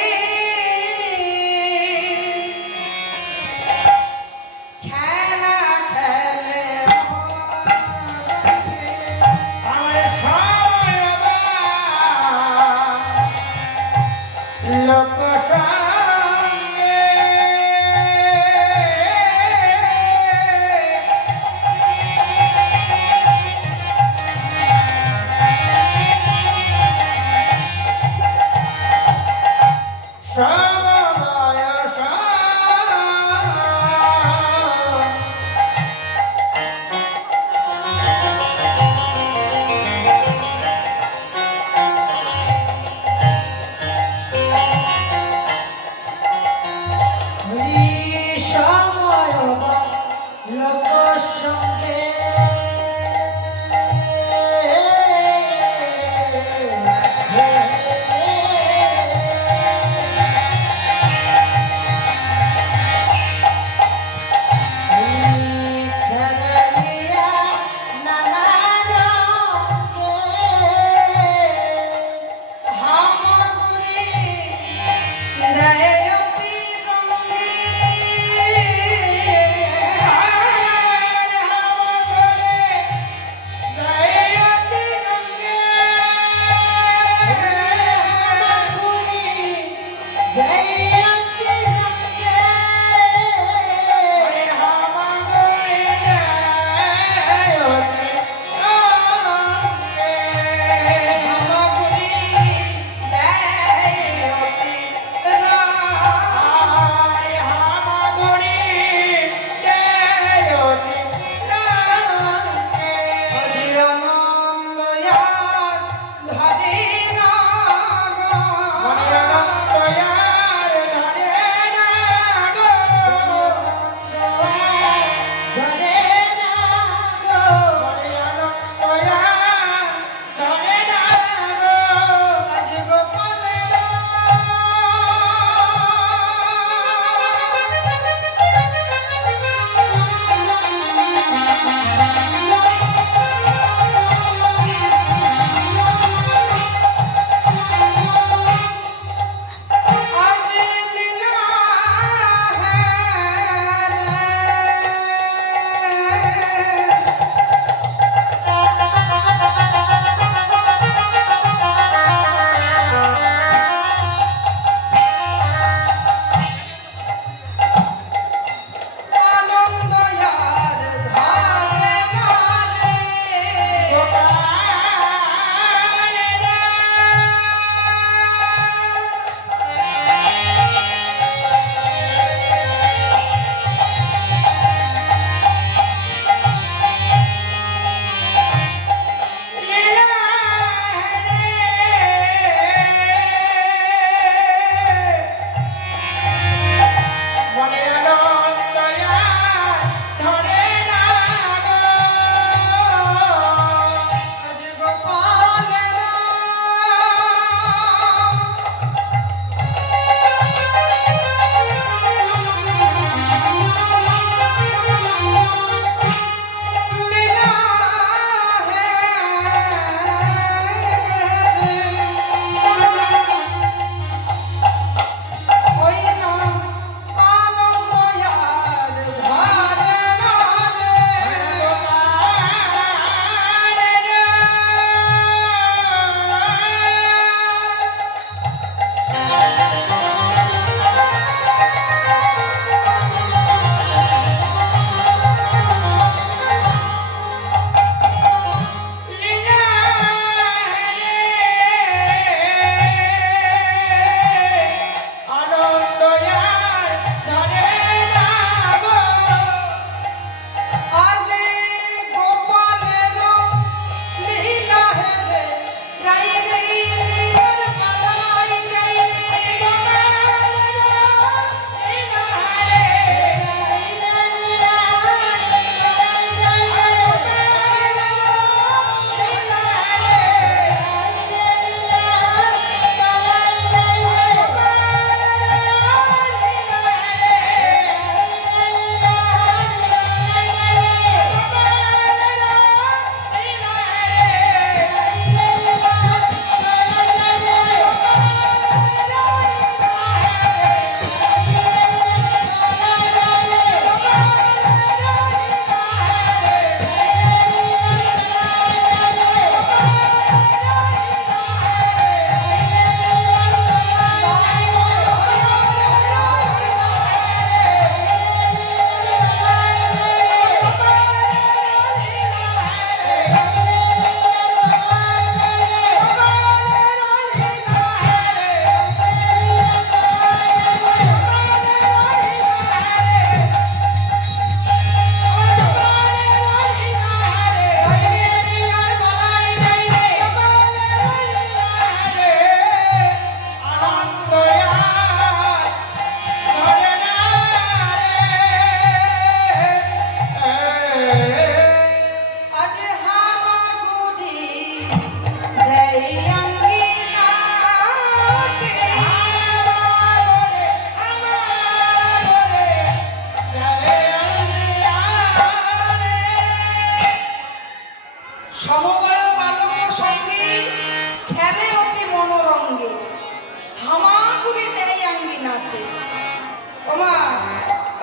ওমা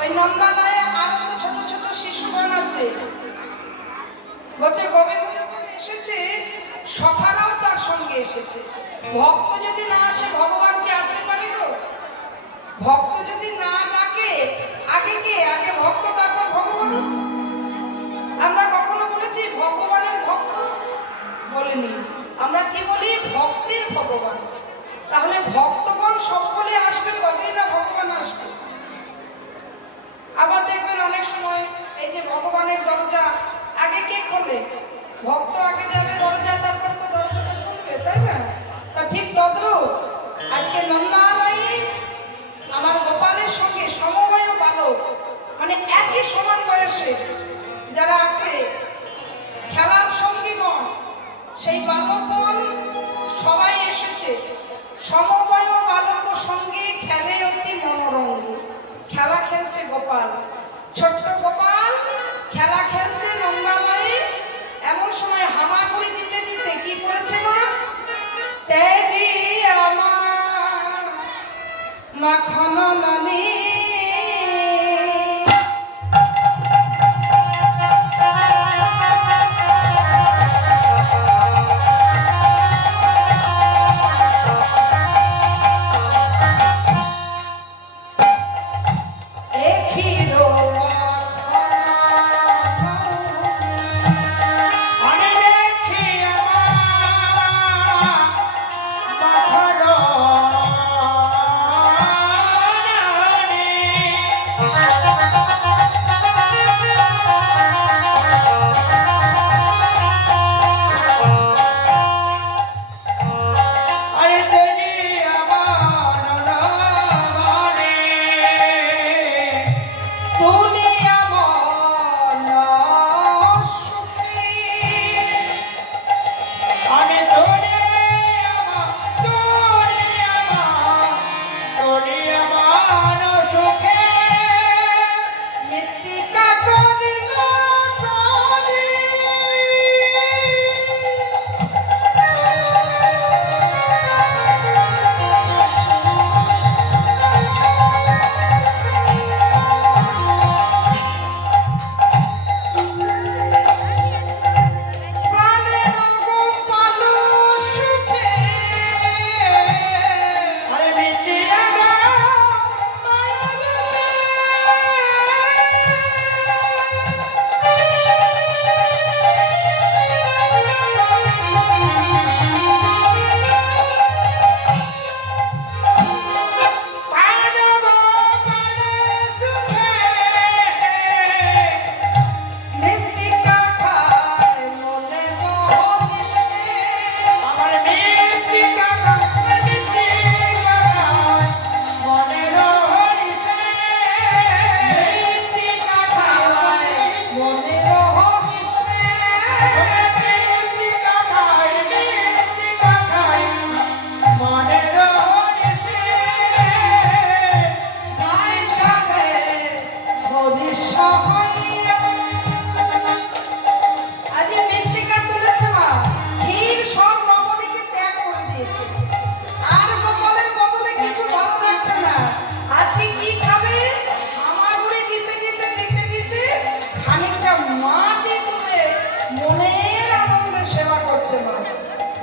ওই নন্দালয়ে আরো তো ছোট ছোট শিশুগণ আছে। বলছে গোবিন্দ যখন এসেছে সখারাও তার সঙ্গে এসেছে। ভক্ত যদি না আসে ভগবান কি আসতে পারে গো? ভক্ত যদি না ডাকে আগে কে? আগে ভক্ত তারপর ভগবান। আমরা কখনো বলেছি ভগবানের ভক্ত? বলিনি। আমরা কি বলি? ভক্তের ভগবান। তাহলে ভক্তগণ সকলে আসবে তবেই না ভগবান আসবে। আবার দেখবেন অনেক সময় এই যে ভগবানের দরজা আগে কে খোলে? ভক্ত আগে যাবে দরজা, তারপর তো দরজাটা খুলবে, তাই না? তা ঠিক তদ্রূপ আজকে নন্দালয়ে আমার গোপালের সঙ্গে সমবয় বালক, মানে একই সমান বয়সে যারা আছে খেলার সঙ্গীগণ, সেই বালকগণ সবাই এসেছে। সমবয় বালক সঙ্গে খেলে অতি মনোরঙ্গ। খেলা খেলছে গোপাল, ছোট্ট গোপাল খেলা খেলছে নন্দালয়ে। এমন সময় হামাগুড়ি দিতে দিতে কি করেছে না? তেজি আমার মাখন ননী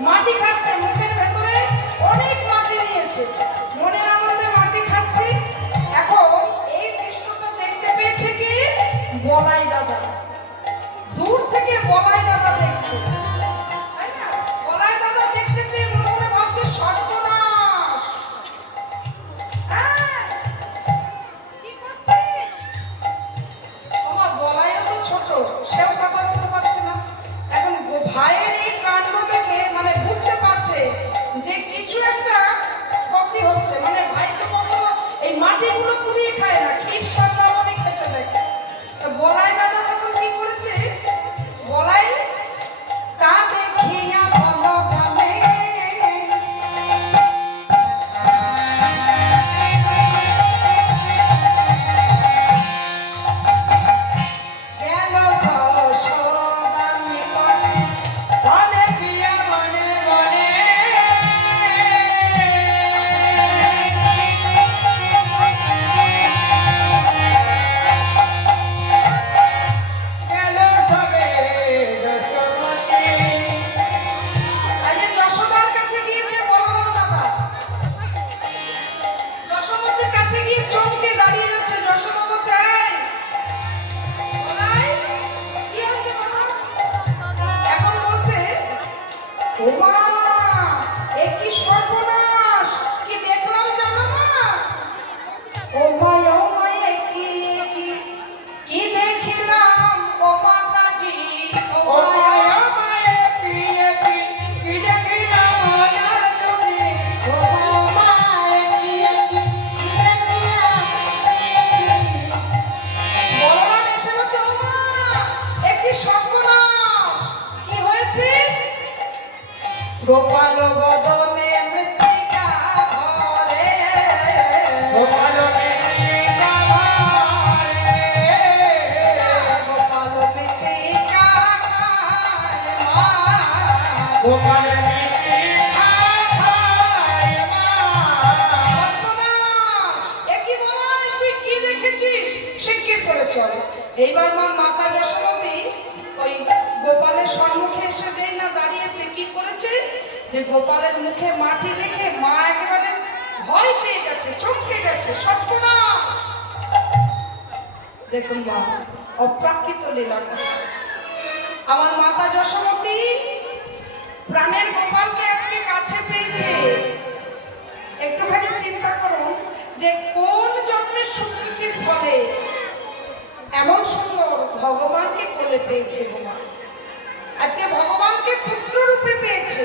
মাটি খাচ্ছে, মুখের ভেতরে অনেক মাটি নিয়েছে, মনের আনন্দে মাটি খাচ্ছে। এখন এই দৃশ্যটা দেখতে পেয়েছে কি গোপাল মিষ্টি খায় মা। সর্বনাশ! এ কি বলাই? তুই কি দেখেছিস? শিগগির করে চল। এইবার মা মাতা যশোমতী ওই গোপালের সম্মুখে এসে যেই না দাঁড়িয়েছে, কি করেছে যে গোপালের মুখে মাটি রেখে মা একেবারে ভয় পেয়ে গেছে, চমকে গেছে। সর্বনাশ! দেখুন মা, অপ্রাকৃত লীলা কথা। আমার মাতা যশোমতী প্রাণের গোপালকে আজকে কাছে পেয়েছে। একটুখানি চিন্তা করুন যে কোন জন্মের সুকৃতির ফলে এমন সুন্দর ভগবানকে কোলে পেয়েছে গোমা। আজকে ভগবানকে পুত্র রূপে পেয়েছে।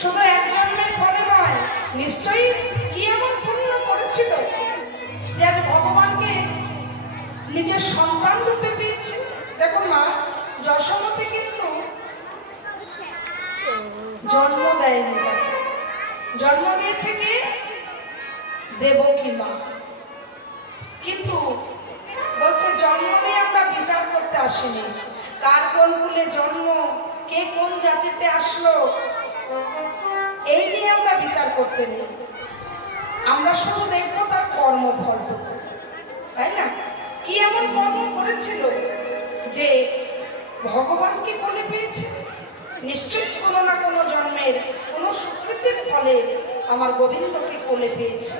শুধু এক জন্মের ফলে নয়, নিশ্চয়ই কি এমন পুণ্য করেছিল যে আজ ভগবানকে নিজের সন্তান রূপে পেয়েছে। দেখুন মা, যশোমতী কিন্তু জন্ম দেয়নি, জন্ম দিয়েছে কি দেবকী মা। কিন্তু বলছে জন্ম নিয়ে আমরা বিচার করতে আসিনি, কার কোন কুলে জন্ম, কে কোন জাতিতে আসলো, এই নিয়ে আমরা বিচার করতে নেই। আমরা শুধু দেখবো তার কর্মফল, তাই না? কি এমন কর্ম করেছিল যে ভগবানকে কোলে পেয়েছে? নিশ্চয়ই কোনো না কোনো জন্মের কোনো সুকৃতির ফলে আমার গোবিন্দকে কোলে পেয়েছে,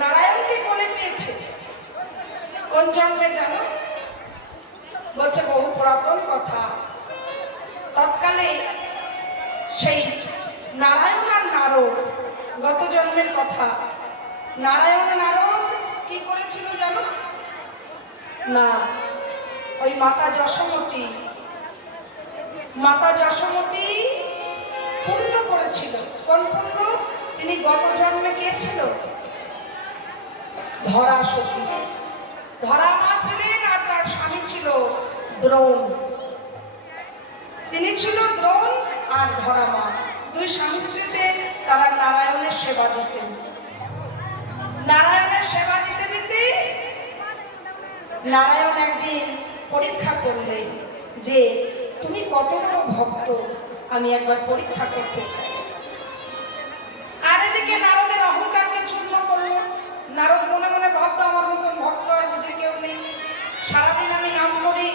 নারায়ণকে কোলে পেয়েছে। কোন জন্মে জানো? বলছে বহু পুরাতন কথা। তৎকালে সেই নারায়ণ আর নারদ, গত জন্মের কথা। নারায়ণ নারদ কি করেছিল জানো? না, ওই মাতা যশোমতী পূর্ণ করেছিল। কোন পূর্ণ? তিনি গত জন্মে কে ছিল? ধরা সতী। ধরা মা ছিলেন আর তার স্বামী ছিল দ্রোণ। তিনি ছিল দ্রোণ আর ধরা মা, দুই স্বামী স্ত্রীতে তারা নারায়ণের সেবা দিতেন। নারায়ণের সেবা দিতে দিতে নারায়ণ একদিন পরীক্ষা করলেন যে তুমি কত বড় ভক্ত, আমি একবার পরীক্ষা করতে চাই। আর এদিকে নারদের অহংকারকে চূর্ণ করল। নারদ মনে মনে ভাবতো আমার মতন ভক্ত আর বুঝে কেউ নেই, সারাদিন আমি নাম করি,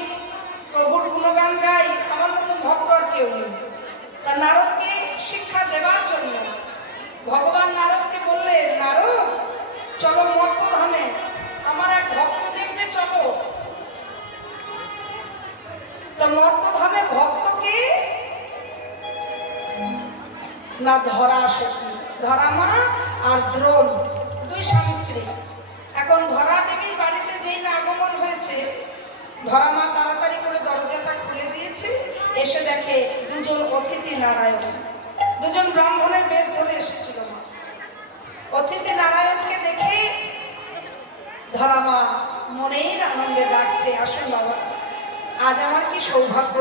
প্রভুর গুণগান গাই, আমার মতন ভক্ত আর কেউ নেই। তা নারদকে শিক্ষা দেবার জন্য ভগবান নারদকে বললেন, নারদ চলো মর্তধামে, আমার এক ভক্ত দেখবে, চলো। তা মর্তধামে ভক্তকে না ধরা সতী, ধরা মা আর দ্রোণ, দুই স্বামী স্ত্রী। এখন ধরা দেবীর বাড়িতে যেই না আগমন হয়েছে, ধরা মা তাড়াতাড়ি করে দরজাটা খুলে দিয়েছে। এসে দেখে দুজন অতিথি নারায়ণ, দুজন ব্রাহ্মণের বেশ ধরে এসেছিল। মা অতিথি নারায়ণকে দেখে ধরা মা মনের আনন্দে ডাকছে, আসুন বাবা, আজ আমার কি সৌভাগ্য,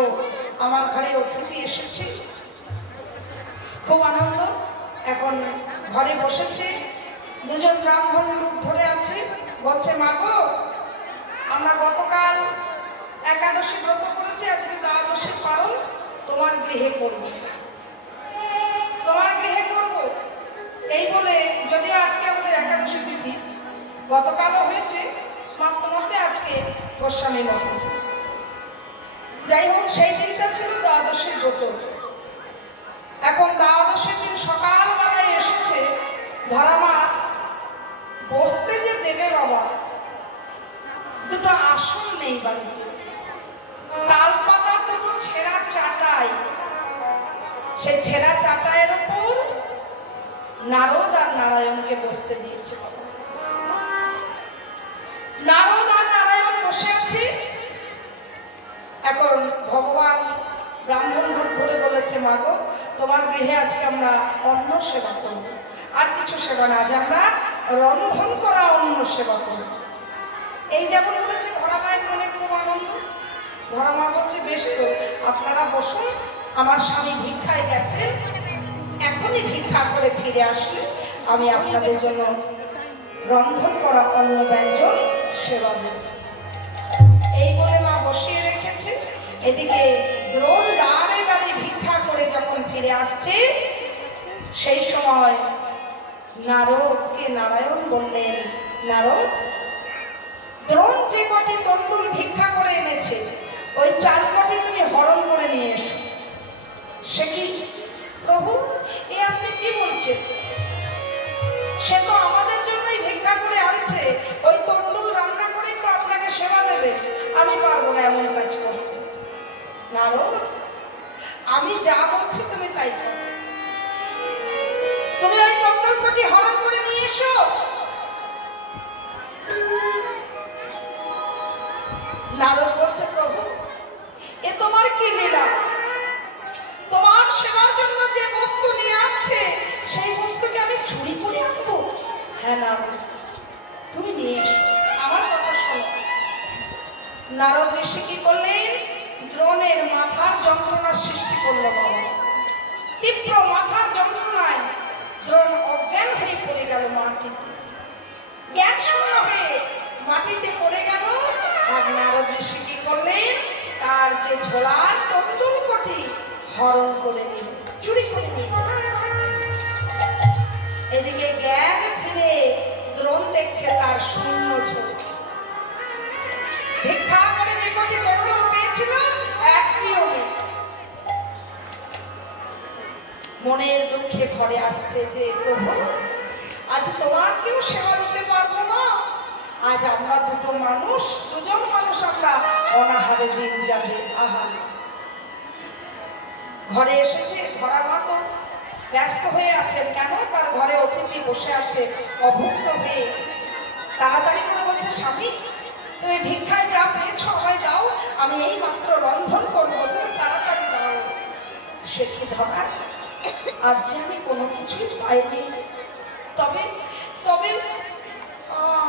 আমার ঘরে অতিথি এসেছে, খুব আনন্দ। এখন ঘরে বসেছে, দুজন ব্রাহ্মণ রূপ ধরে আছে। বলছে, মা গো, আমরা গতকাল একাদশী ব্রত করেছি, আজকে দ্বাদশী পালন তোমার গৃহে করব, তোমার গৃহে করব। এই বলে, যদিও আজকে আমাদের একাদশী তিথি, গতকালও হয়েছে সমাপ্ত মতে, আজকে গোস্বামী মত, যাই হোক সেই দিনটা ছিল দ্বাদশীর ব্রত। এখন দ্বাদশীর দিন সকালবেলায় এসেছে, ধরা মা বসতে যে দেবে বাবা, দুটো আসন নেই বাড়িতে, তাল পাতা দুটো ছেঁড়া চাটাই, সেই ছেঁড়া চাটাইয়ের উপর নারদ আর নারায়ণকে বসতে দিয়েছে। নারদ আর নারায়ণ বসে আছে। এখন ভগবান ব্রাহ্মণ রূপ ধরে বলেছে, মা গো, তোমার গৃহে আজকে আমরা অন্ন সেবা করব, আর কিছু সেবা না, আজ আমরা রন্ধন করা অন্ন সেবা করব। এই যেমন বলেছে, ধরা মায়ের মনে খুব আনন্দ। ধরা মা বলছে, বেশ তো, আপনারা বসুন, আমার স্বামী ভিক্ষায় গেছে, এখনই ভিক্ষা করে ফিরে আসলে আমি আপনাদের জন্য রন্ধন করা অন্ন ব্যঞ্জন সেবা দেব। এই বলে মা বসিয়ে রেখেছে। এদিকে দ্রোণ দাঁড়ে দাঁড়িয়ে ভিক্ষা আসছে, সেই সময় নারদকে নারায়ণ বললেন, নারদ, দ্রোণ যে কটি তন্ডুল ভিক্ষা করে এনেছে ওই 4 কটি তুমি হরণ করে নিয়ে এসো। সে কি প্রভু, এ আপনি কি বলছেন? সে তো আমাদের জন্যই ভিক্ষা করে আনছে, ওই তন্ডুল রান্না করেই তো আপনাকে সেবা দেবে, আমি পারবো না এমন কাজ করতে। নারদ, আমি যা বলছি তুমি তাই করো, তুমি ওই তন্ডুল কটি হরণ করে নিয়ে এসো। নারদ বলছে, প্রভু, এ তোমার কি লীলা? তোমার সেবার জন্য যে বস্তু নিয়ে আসছে সেই বস্তুকে আমি চুরি করে আনবো? হ্যাঁ নারদ, তুমি নিয়ে এসো, আমার কথা শোনো। নারদ ঋষি কি করলেন? দ্রোণের মাথার যন্ত্রণার সৃষ্টি করলো। বাবা, তীব্র মাথার যন্ত্রণায় দ্রোণ অজ্ঞান হয়ে পড়ে গেল মাটিতে, জ্ঞান শূন্য হয়ে মাটিতে পড়ে গেল। আর নারদ ঋষি কি করলেন? তার যে ঝোলার তন্ডুল কটি হরণ করে নিল, চুরি করে নিল। এদিকে জ্ঞান ফিরে দ্রোণ দেখছে তার শূন্য ঝোলা, ভিক্ষা করে যে কটি তন্ডুল পেয়েছিল একটিও নেই। মনের দুঃখে ঘরে আসছে যে, প্রভু, আজ তোমার কেউ সেবা দিতে পারবো না, আজ আমরা দুজন মানুষ আমরা অনাহারে দিন যাবে। আহা, ঘরে এসেছে, ধরা মা তো ব্যস্ত হয়ে আছেন, কেন তার ঘরে অতিথি বসে আছে অভুক্ত হয়ে। তাড়াতাড়ি করে বলছে, স্বামী, তুমি ভিক্ষায় যা পেয়েছ আমায় দাও, আমি এই মাত্র রন্ধন করবো, তুমি তাড়াতাড়ি দাও। সে কি ধরা, আজ যে আমি কোনো কিছুই পাইনি, তবে তবে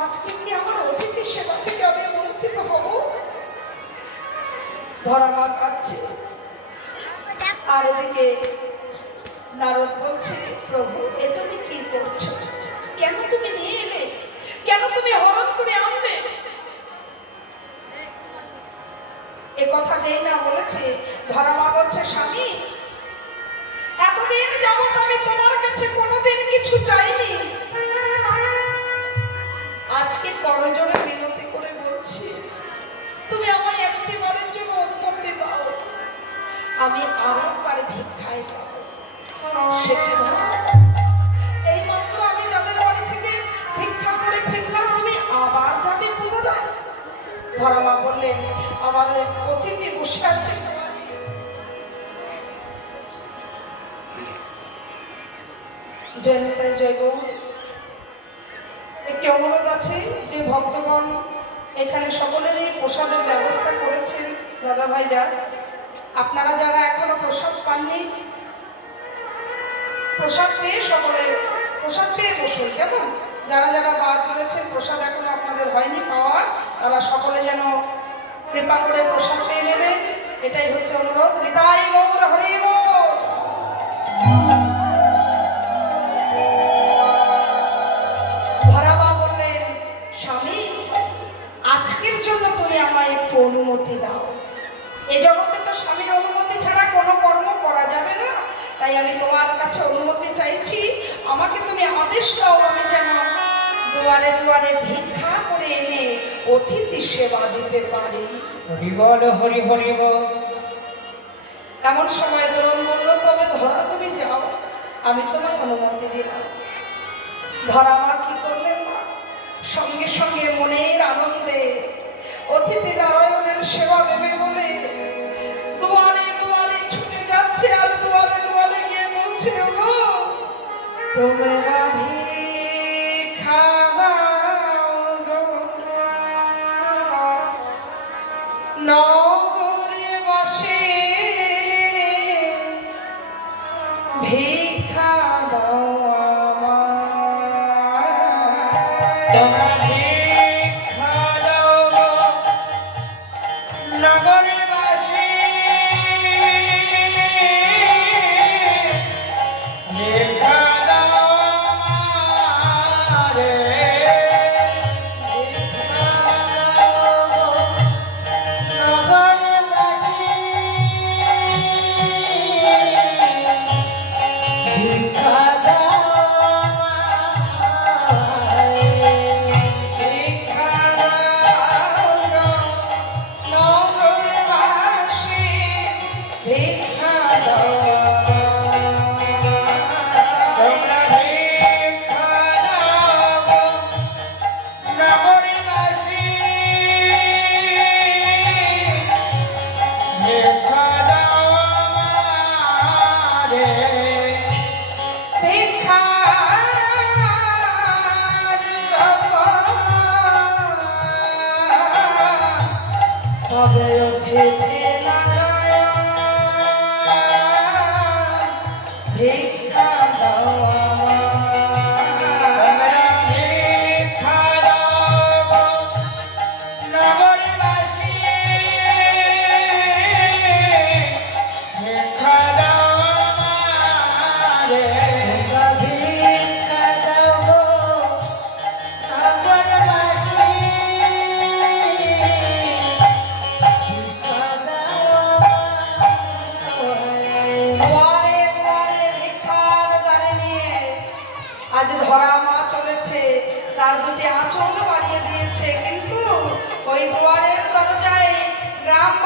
আজকে কি আমার অতিথির সেবা থেকে আমি বঞ্চিত হব? ধরা মা কাঁদছে, আর এদিকে নারদ বলছে, প্রভু, এ তুমি কি করছো? কেন তুমি নিয়ে এলে? কেন তুমি হরণ করে আনলে? এ কথা যেই না বলেছে, ধরা মা বলছে, স্বামী, এতদিন যাবত আমি তোমার কাছে কোনোদিন কিছু চাইনি, আজকে করজোড়ে মিনতি করে বলছি, তুমি আমায় একটিবারের জন্য অনুমতি দাও, আমি আরেকবার ভিক্ষায় যাব। এই মাত্র আমি যাদের বাড়ি থেকে ভিক্ষা করে ফিরলাম, তুমি আবার যাবে পুনরায়? ধরা মা বললেন, আমাদের অতিথি বসে আছে, জয়নিতাই জয় গো। একটি অনুরোধ আছে যে ভক্তগণ এখানে সকলেরই প্রসাদের ব্যবস্থা করেছেন, দাদা ভাইরা, আপনারা যারা এখনো প্রসাদ পাননি, প্রসাদ পেয়ে সকলে প্রসাদ পেয়ে বসুন, কেমন? যারা যারা বাদ রয়েছেন, প্রসাদ এখনো আপনাদের হয়নি পাওয়ার, তারা সকলে যেন কৃপা করে প্রসাদ পেয়ে নেবে, এটাই হচ্ছে অনুরোধ। হৃদয় গৌর হরি গৌর। আজকের জন্য তুমি আমায় একটু অনুমতি দাও, এ জগতে তো স্বামীর অনুমতি ছাড়া কোনো কর্ম করা যাবে না, তাই আমি তোমার কাছে অনুমতি চাইছি, আমাকে তুমি আদেশ দাও, আমি যেন দুয়ারে দুয়ারে ভিক্ষা করে এনে অতিথি সেবা দিতে পারি। হরি বল, হরি হরি বল। এমন সময় দ্রোণ বলল, তবে ধরা তুমি যাও, আমি তোমায় অনুমতি দিলাম। ধরা মা কি করলেন? মা সঙ্গে সঙ্গে মনের আনন্দে অতিথি নারায়ণের সেবা দেবে বলে দুয়ারে দুয়ারে ছুটে যাচ্ছে, আর দুয়ারে দুয়ারে গিয়ে বলছে, গো, তোমরা ভিক্ষা দাও গো, নগরে বসে ভিক্ষা দাও নগর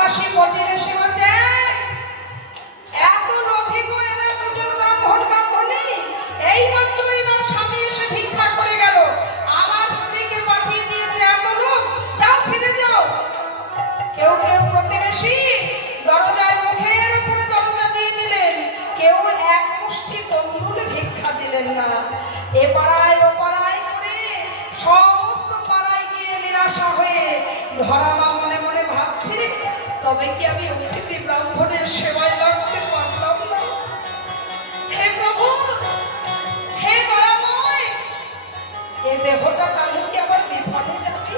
পাশাপাশি প্রতিবেশী বলছে, এত লোভী গো এরা দুজন ব্রাহ্মণ ব্রাহ্মণী, এই মাত্র এনার স্বামী এসে ভিক্ষা করে গেল, আমার স্ত্রীকে পাঠিয়ে দিয়েছে, এত লোভ, যাও ফিরে যাও। কেউ কেউ প্রতিবেশী দরজায় মুখের উপরে দরজা দিয়ে দিলেন, কেউ এক মুষ্টি তণ্ডুল ভিক্ষা দিলেন না। এ পাড়ায় ও পাড়ায় করে সমস্ত পাড়ায় গিয়ে নিরাশা হয়ে ধরামা মনে মনে ভাবছে, তবে কি আমি অতিথি ব্রাহ্মণের সেবায় লাগতে পারলাম না? হে প্রভু, হে দয়াময়, এ দেহটা কালে কি আবার বিফলে যাবে?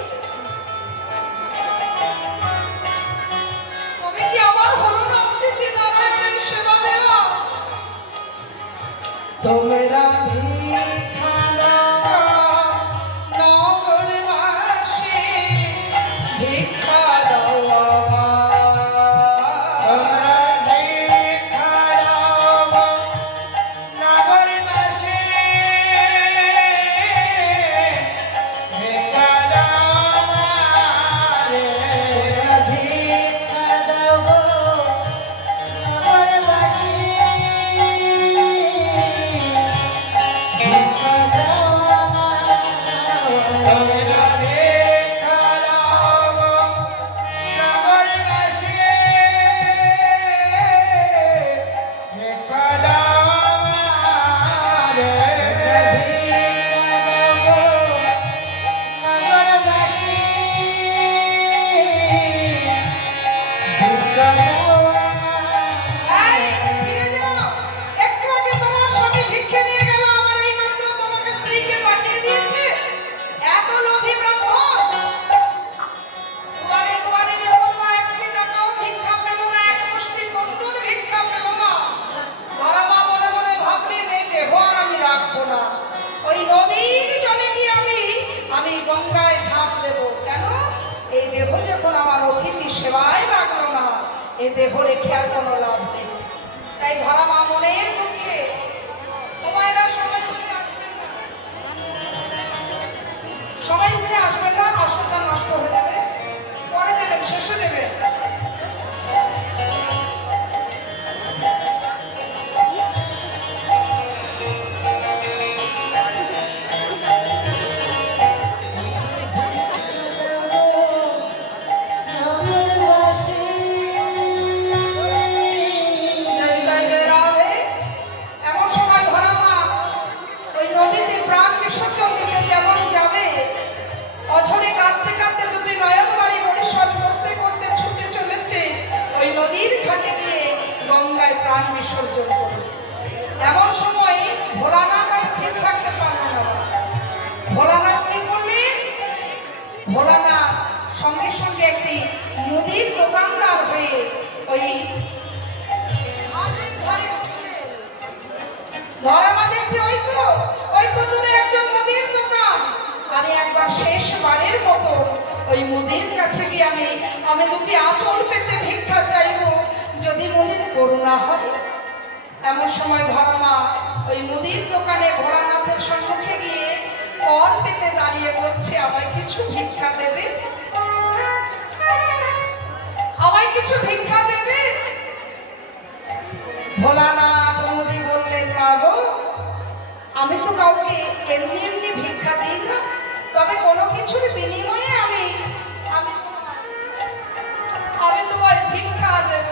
তবে কি আমার হলো না অতিথি নারায়ণের সেবা দেওয়া? তোমরা ভিক্ষা দাও নগরবাসী, ভিক্ষা দাও তোমরা ভিক্ষা দাও নগরবাসী, ভিক্ষা দাও আমারে। ভিক্ষা দাও গো নগরবাসী, ভিক্ষা দাও তোমরা ভিক্ষা দাও নগরবাসী, ভিক্ষা দাও আমারে। এই, ফিরে যাও। একটু আগে তোমার স্বামী ভিক্ষে নিয়ে গেল, আমার এই মাত্র তোমাকে স্ত্রীকে পাঠিয়ে দিয়েছে, এত লোভী ব্রাহ্মণ। দুয়ারে দুয়ারে যেমন মা একটি টাকাও ভিক্ষা পেল না, এক মুষ্টি তণ্ডুল ভিক্ষা পেল না। ধরামা মনে মনে ভাবলেন, এই দেহ আর আমি রাখবো না, ওই নদীর জলে গিয়ে আমি গঙ্গায় ঝাঁপ দেব। কেন? এই দেহ যখন আমার অতিথি সেবায় লাগলো না, এই দেহ রেখে আর কোনো লাভ নেই। তাই ধরামা মনের দুঃখে, তোমায়রা সবাই ঘুরে আসবেন না, সবাই ঘুরে আসবেন না, আসনটা নষ্ট হয়ে যাবে, পরে দেবেন, শেষে দেবেন। এমন সময় ধরামা ওই নদীতে প্রাণ বিসর্জন দিতে যেমন যাবে, অঝরে কাঁদতে কাঁদতে দুটি নয়নবাড়ি পরিসর করতে করতে ছুটে চলেছে ওই নদীর ঘাটে গিয়ে গঙ্গায় প্রাণ বিসর্জন করবে। এমন সময় ভোলানাথ আর স্থির থাকতে পারল না। ভোলানাথ কি করলেন? ভোলানাথ সঙ্গে সঙ্গে একটি মুদির দোকানদার হয়ে ওই ঘাটের ধারে বসলেন। ধরামা দেখছে, ওই তো দূরে একজন মুদির দোকান। আমি একবার শেষবারের মতো ওই মুদির কাছে গিয়ে আমি দুটি আঁচল পেতে ভিক্ষা চাইব, যদি মুদির করুণা হয়। এমন সময় ধরামা ওই মুদির দোকানে ভোলানাথের সম্মুখে গিয়ে কর পেতে দাঁড়িয়ে বলছে, আমায় কিছু ভিক্ষা দেবে, আমায় কিছু ভিক্ষা দেবে। ভোলানাথ মুদি বললেন, মা গো, আমি তো কাউকে এমনি এমনি ভিক্ষা দিই না, তবে কোনো কিছুর বিনিময়ে আমি তোমায় ভিক্ষা দেব,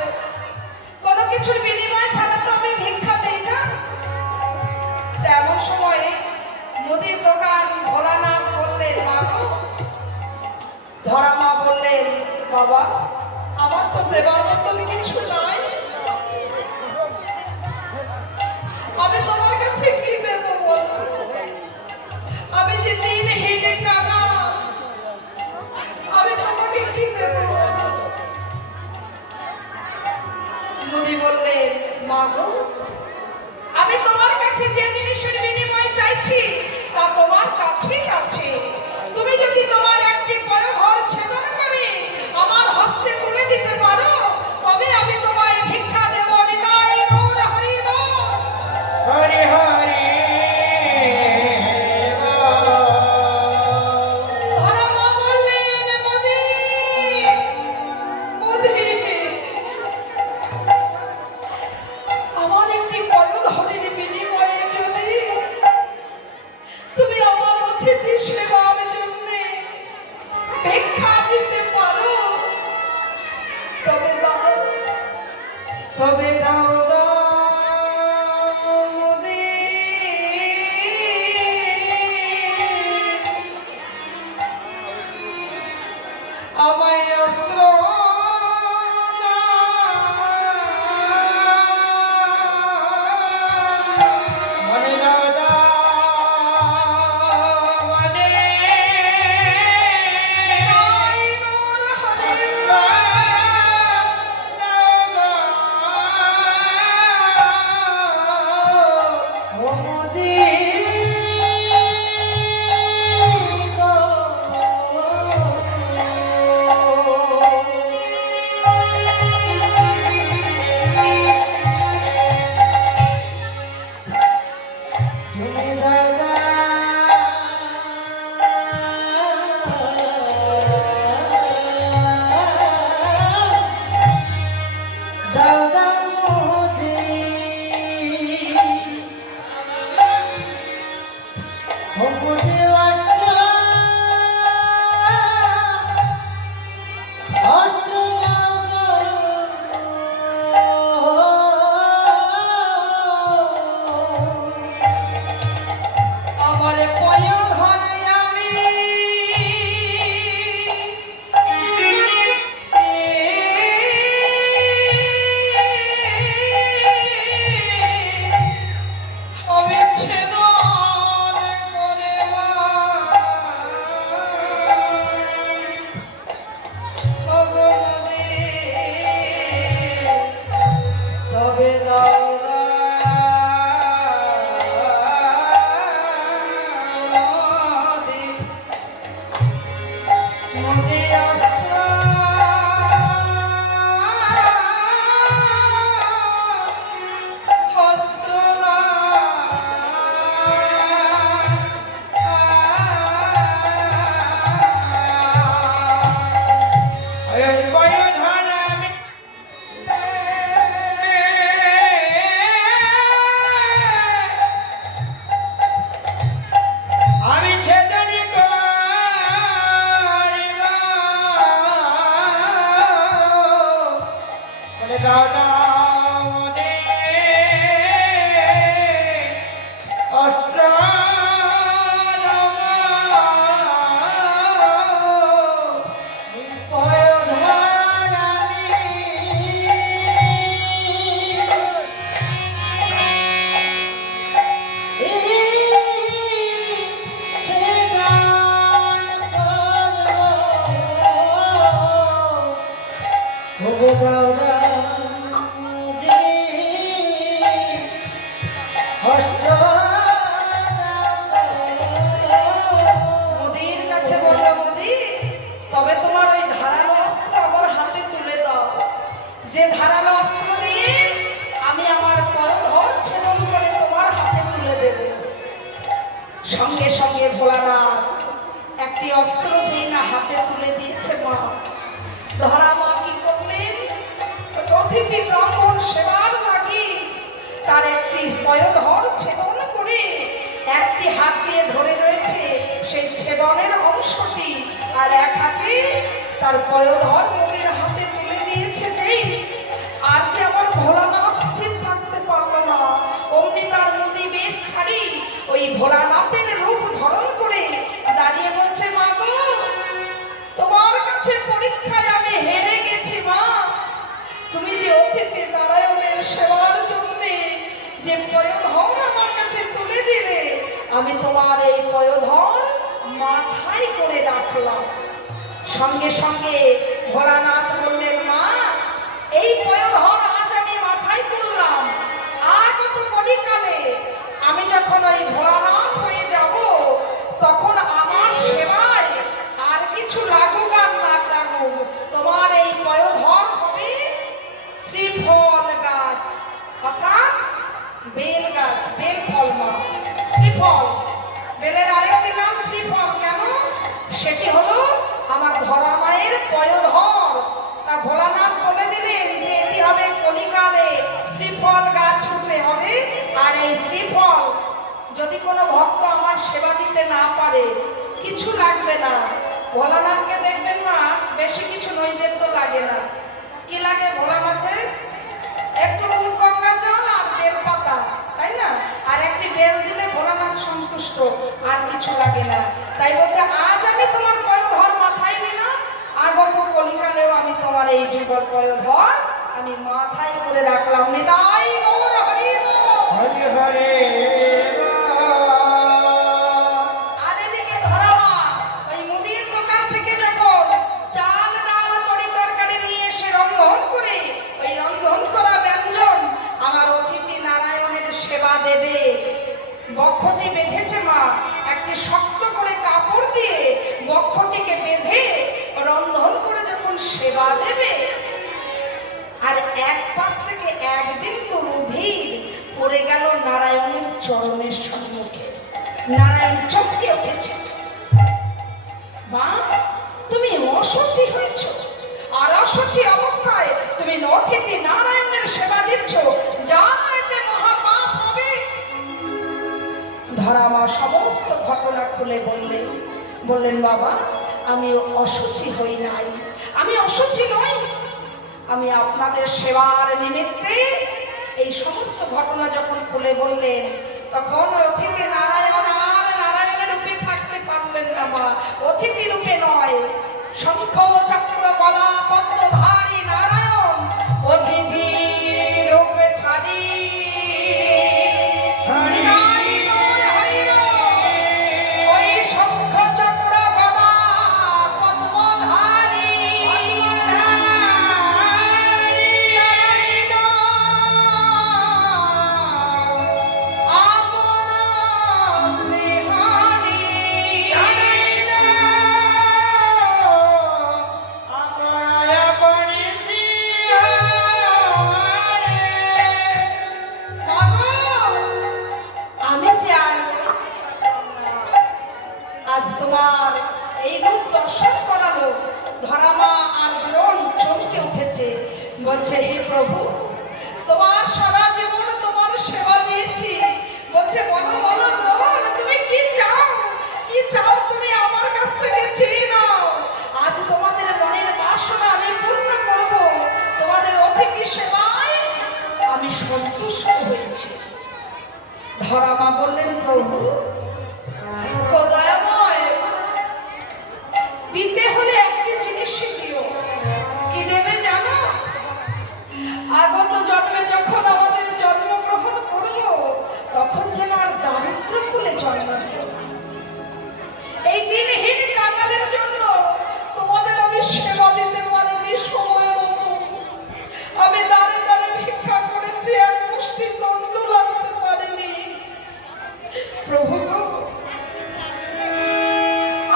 কোনো কিছুর বিনিময় ছাড়া তো আমি ভিক্ষা দিই না। তেমন সময়ে মুদির দোকান ভোলানাথ বললেন, মা গো। ধরামা বললেন, বাবা, আমার তো দেবার মতন কিছু নাই, আমি তোমার কাছে কি দেব বলো? আমি যে দিনহীন কানা, আমি তোমাকে কি দেব বলো? মুদি বললেন, মা গো, আমি তোমার কাছে যে জিনিসের বিনিময় চাইছি তা তোমার কাছেই আছে। তুমি যদি তোমার একটি পয়ঘর ছেদন করে আমার হস্তে তুলে দিতে পারো, তবে আমি তোমায় ভিক্ষা দেব। নিতাই গৌর হরি বল। হরি হরি ধরামা বললেন, মুদি, মুদি, ভিক্ষা দিতে পারো তবে দাও, তবে দাও দাও আমায় অস্ত্র মনে দাও দাও মনে আমার পয় ধরে আমি আমি ছেদন করে ভগবতী তবে দাও মোদে অস্ত্র অস্ত্র এই বয়োধান আমি ছেদন করিব বলে দাও দাও মনে অস্ত্র মোদির কাছে বললো মোদি তবে তোমার ওই ধারালো অস্ত্র আমার হাতে তুলে দাও, যে ধারালো অস্ত্র দিয়ে আমি আমার পয়ধর ছেদন করে তোমার হাতে তুলে দেব। সঙ্গে সঙ্গে ভোলানাথ একটি অস্ত্র যেই না হাতে তুলে দিয়েছে মা, ধরা মা কি করলেন, অতিথি ব্রাহ্মণ সেবার লাগি তার একটি পয়ধর ছেদন করে একটি হাত দিয়ে ধরে রয়েছে সেই ছেদনের অংশটি, আর এক হাতে তার পয়ধর মোদির হাতে তুলে দিয়েছে যেই, আর যে আমার ভোলানাথ স্থির থাকতে পারলো না, অমনি তার মোদি বেশ ছাড়ি ওই ভোলানাথের রূপ ধারণ করে দাঁড়িয়ে বলছে মা গো তোমার কাছে পরীক্ষায় আমি হেরে গেছি মা, তুমি যে অতিথি নারায়ণের সেবার জন্য যে পয়ধর আমার কাছে তুলে দিলে আমি তোমার এই পয়ধর মাথায় করে রাখলাম। সঙ্গে সঙ্গে ভোলানাথ বললেন মা এই পয়ধর আজ আমি মাথায় তুললাম, আগত কলিকালে আমি যখন ওই ভোলানাথ হয়ে যাব তখন আমার সেবায় আর কিছু লাগুক আর না লাগুক তোমার এই পয়ধর হবে শ্রীফল গাছ, অর্থাৎ বেল গাছ, বেল ফল মা, শ্রীফল, বেলের আরেকটি নাম শ্রীফল। কেন? সেটি হলো আমার ধরা মায়ের পয়ধর। তা ভোলানাথ বলে দিলেন যে এটি হবে কলিকালে শ্রীফল গাছ রূপে হবে, আর এই শ্রীফল যদি কোনো ভক্ত আমার সেবা দিতে না পারে কিছু লাগবে না, ভোলানাথকে দেখবেন মা, বেশি কিছু নৈবেদ্য লাগে না। কি লাগে ভোলানাথে? একটু গঙ্গা জল আর বেলপাতা, তাই না? আর একটি বেল দিলে ভোলানাথ সন্তুষ্ট, আর কিছু লাগে না। তাই বলছে আজ আমি তোমার পয়োধর মাথায় নিলাম, আগত কলিকালেও আমি তোমার এই যুগল পয়োধর আমি মাথায় করে রাখলাম। নিতাই গৌর হরি বল। হরি হরে আর এদিকে ধরাবা ওই মুদির দোকান থেকে যখন চাল ডাল তরি তরকারি নিয়ে এসে রন্ধন করে ওই রন্ধন করা ব্যঞ্জন আমার অতিথি নারায়ণের সেবা দেবে, বক্ষটি বেঁধেছে মা, একটি শক্ত করে কাপড় দিয়ে বক্ষটিকে বেঁধে রন্ধন করে যখন সেবা দেবে, আর এক পাশ থেকে এক বিন্দু রুধির পড়ে গেল নারায়ণের চরণের সম্মুখে। নারায়ণ চমকে উঠেছে। মা, তুমি অসুচি হয়েছ, আর অসুচি অবস্থায় তুমি অতিথি নারায়ণের সেবা দিচ্ছ, যা এতে মহাপাপ হবে। ধরা মা সমস্ত ঘটনা খুলে বললেন বাবা, আমি অসুচি হই নাই, আমি অসুচি নই, আমি আপনাদের সেবার নিমিত্তে। এই সমস্ত ঘটনা যখন খুলে বললেন তখন অতিথি নারায়ণ আর নারায়ণের রূপে থাকতে পারলেন না মা, অতিথি রূপে নয়, শঙ্খ চক্র গদা পদ্মধারী নারায়ণ অতিথি রূপে ছাড়ি ওই শঙ্খ চক্র গদা পদ্মধারী আজ তোমার এই রূপ দর্শন করালো। ধরামা আর দ্রোণ চমকে উঠেছে, বলছে হে প্রভু, তোমার সারা জীবন তোমার সেবা দিয়েছি। বলছে বলো বলো দ্রোণ, তুমি কি চাও? কি চাও তুমি আমার কাছ থেকে চেয়ে নাও। আজ তোমাদের মনের বাসনা আমি পূর্ণ করব, তোমাদের অতিথি সেবায় আমি সন্তুষ্ট হয়েছি। ধরামা বললেন প্রভু, খোদাময়, দিতে হলে একটি জিনিস দিও। কি দেবে জানো? আগত জন্মে যখন আমাদের জন্মগ্রহণ করব তখন যেন আর দারিদ্র কুলে জন্ম দিও। এই দিনহীন কাঙালের জন্য তোমাদের আমি সেবা দিতে পারিনি সময় মতো। আমি দাঁড়ে দাঁড়ে ভিক্ষা করেছি, এক মুষ্টি দণ্ড লাগতে পারিনি। প্রভু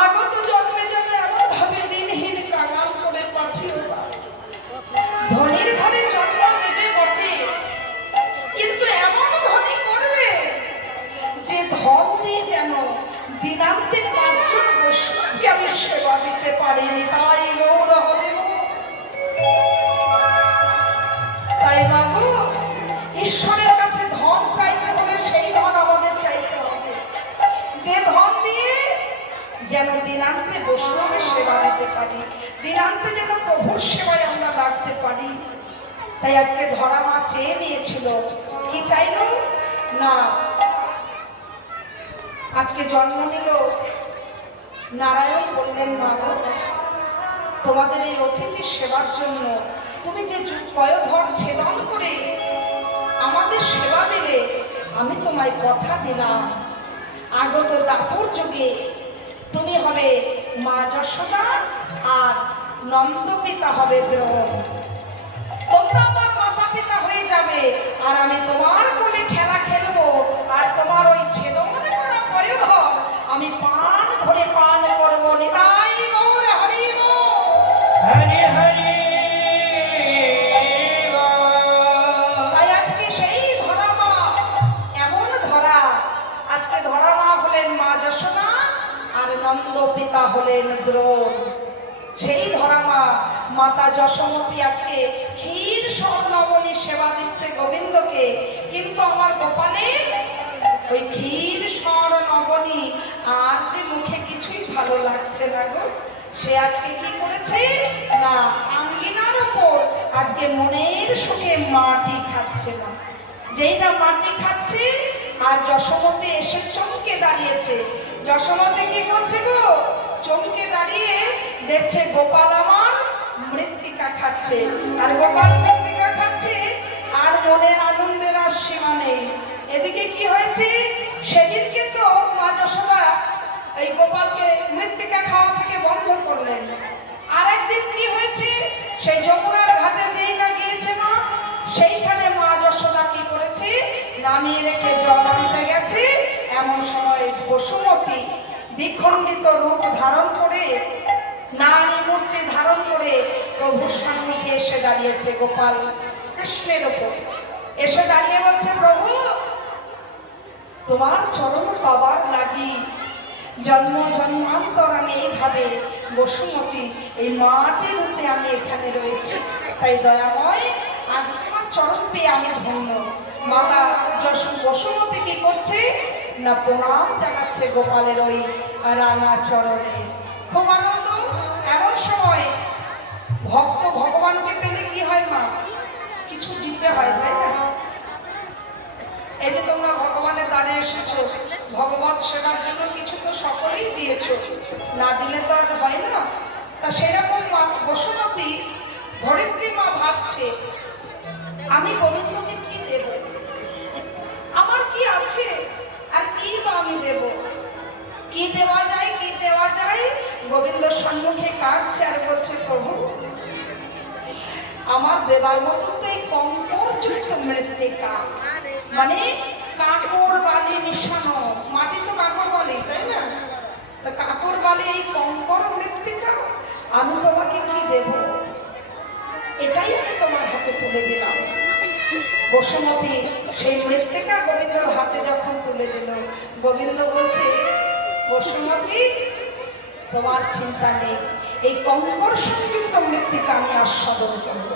আগত জন্মে যেন এমন ভাবে দিনহীন কাঙাল করে পাঠিও না। ধনীর ঘরে জন্ম দেবে বটে, কিন্তু এমন ধনী করবে যে ধন দিয়ে যেন দিনান্তে পাঁচজন বৈষ্ণবকে আমি সেবা দিতে পারিনি। তাই গৌর হরি বল। তাই মাগো, ঈশ্বরের কাছে ধন চাইতে হলে সেই ধন আমাদের চাইতে হবে, যে ধন দিয়ে যেন দিনান্তে বৈষ্ণবের সেবা দিতে পারি, দিনান্তে যেন প্রভুর সেবায় আমরা লাগতে পারি। তাই আজকে ধরা মা চেয়ে নিয়েছিল, কি চাইলো না, আজকে জন্ম নিল নারায়ণ। বললেন মা, তোমাদের এই অতিথি সেবার জন্য তুমি যে পয়োধর ছেদন করে আমাদের সেবা দিলে, আমি তোমায় কথা দিলাম আগত দাপর যুগে তুমি হবে মা যশোদা আর নন্দপিতা হবে দ্রোণ। তোমরা আমার মাতা পিতা হয়ে যাবে, আর আমি তোমার কোলে খেলা খেলবো, আর তোমার ওই ছেদন করা পয়োধর আমি পান ভরে পান করবো। নিতাই গৌর হরি বল। হরি হরি তাই আজকে সেই ধরা মা, এমন ধরা, আজকে ধরা মা হলেন মা যশোদা আর নন্দ পিতা হলেন দ্রোণ। সেই ধরা মা মাতা যশোমতী আজকে ক্ষীর স্বর্ণবনী সেবা দিচ্ছে গোবিন্দকে, কিন্তু আমার গোপালে ওই ক্ষীর স্বর্ণবনী আর যে মুখে কিছুই ভালো লাগছে না গো। সে আজকে কি করেছে না আঙ্গিনার উপর আজকে মনের সুখে মাটি খাচ্ছে না। যেই না মাটি খাচ্ছে আর যশোমতি এসে চমকে দাঁড়িয়েছে। যশোমতি কি করছে গো? চমকে দাঁড়িয়ে দেখছে গোপাল আমার মৃত্তিকা খাচ্ছে। আর গোপাল মৃত্তিকা খাচ্ছে আর মনের আনন্দের আর সীমা নেই। এদিকে কি হয়েছে? সেদিনকে তো মা যশোদা এই গোপালকে মৃত্তিকা খাওয়া থেকে বন্ধ করলেন। আর একদিন কি হয়েছে? সেই যমুনার ঘাটে যেই না গিয়েছে মা, সেইখানে মা যশোদা কি করেছে? নামিয়ে রেখে জল আনতে গেছে। এমন সময় বসুমতী দ্বিখণ্ডিত রূপ ধারণ করে, নারী মূর্তি ধারণ করে প্রভুর সম্মুখে এসে দাঁড়িয়েছে। গোপাল কৃষ্ণের উপর এসে দাঁড়িয়ে বলছে, প্রভু তোমার চরণ পাবার লাগি জন্ম জন্মান্তর আমি এইভাবে বসুমতী এই মাটি রূপে আমি এখানে রয়েছি। তাই দয়াময় আজ তোমার চরণ পেয়ে আমি ধন্য। মাতা বসুমতী কি করছে না প্রণাম জানাচ্ছে গোপালের ওই রাঙা চরণে। খুব আনন্দ। এমন সময় ভক্ত ভগবানকে পেলে কি হয় মা? কিছু দিতে হয়, তাই না? এই যে তোমরা ভগবানের দ্বারে এসেছো, ভগবত সেবার জন্য কিছু তো সকলেই দিয়েছো, না দিলে তো আর হয় না। তা সেরকম বসুমতী ধরিত্রী মা ভাবছে, আমি গোবিন্দকে কি দেব? আমার কি আছে আর কি বা আমি দেব? কি দেওয়া যায়, কি দেওয়া যায়? গোবিন্দ সম্মুখে কাঁদছে আর বলছে, প্রভু আমার দেবার মতো তো এই কঙ্করযুক্ত মৃত্তিকা, মানে কাকর বালি মিশানো মাটি, তো কাকর বালি, তাই না? তো কাকর বালি এই কঙ্কর মৃত্তিকা আমি তোমাকে কি দেব? এটাই আমি তোমার হাতে তুলে দিলাম। বসুমতী সেই মৃত্তিকা গোবিন্দর হাতে যখন তুলে দিল, গোবিন্দ বলছে, বসুমতী তোমার চিন্তা নেই, এই কঙ্কর সংযুক্ত মৃত্তিকা আমি আস্বাদন করব।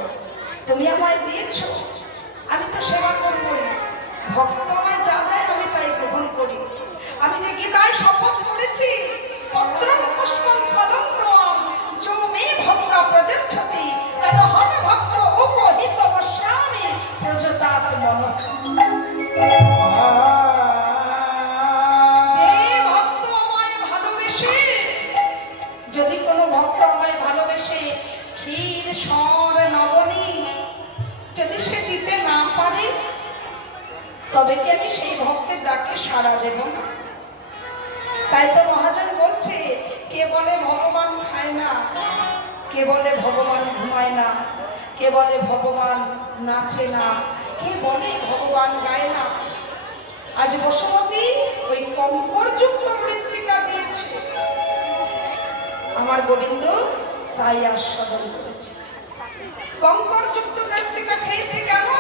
তুমি আমায় দিয়েছ, আমি তো সেবা করবো। ভক্ত আমায় যা দেয় আমি তাই গ্রহণ করি। আমি যে গীতায় শপথ করেছি, পত্রম পুষ্পম ফলম ত্বম যো মে ভক্তা প্রযচ্ছতি তদহং ভক্ত উপহিতমস্যামি প্রযতাৎ মনঃ। যে ভক্ত আমায় ভালোবেসে, যদি কোনো ভক্ত আমায় ভালোবেসে ক্ষীর সর নবনী যদি সে দিতে না পারে, তবে কি আমি সেই ভক্তের ডাকে সাড়া দেব না? তাই তো মহাজন বলছে, কে বলে ভগবান খায় না, কে বলে ভগবান ঘুমায় না, কে বলে ভগবান নাচে না, কে বলে ভগবান গায় না। আজ বসুমতী ওই কঙ্করযুক্ত মৃত্তিকা দিয়েছে, আমার গোবিন্দ তাই আস্বাদন করেছে। কঙ্করযুক্ত মৃত্তিকা খেয়েছে কেন?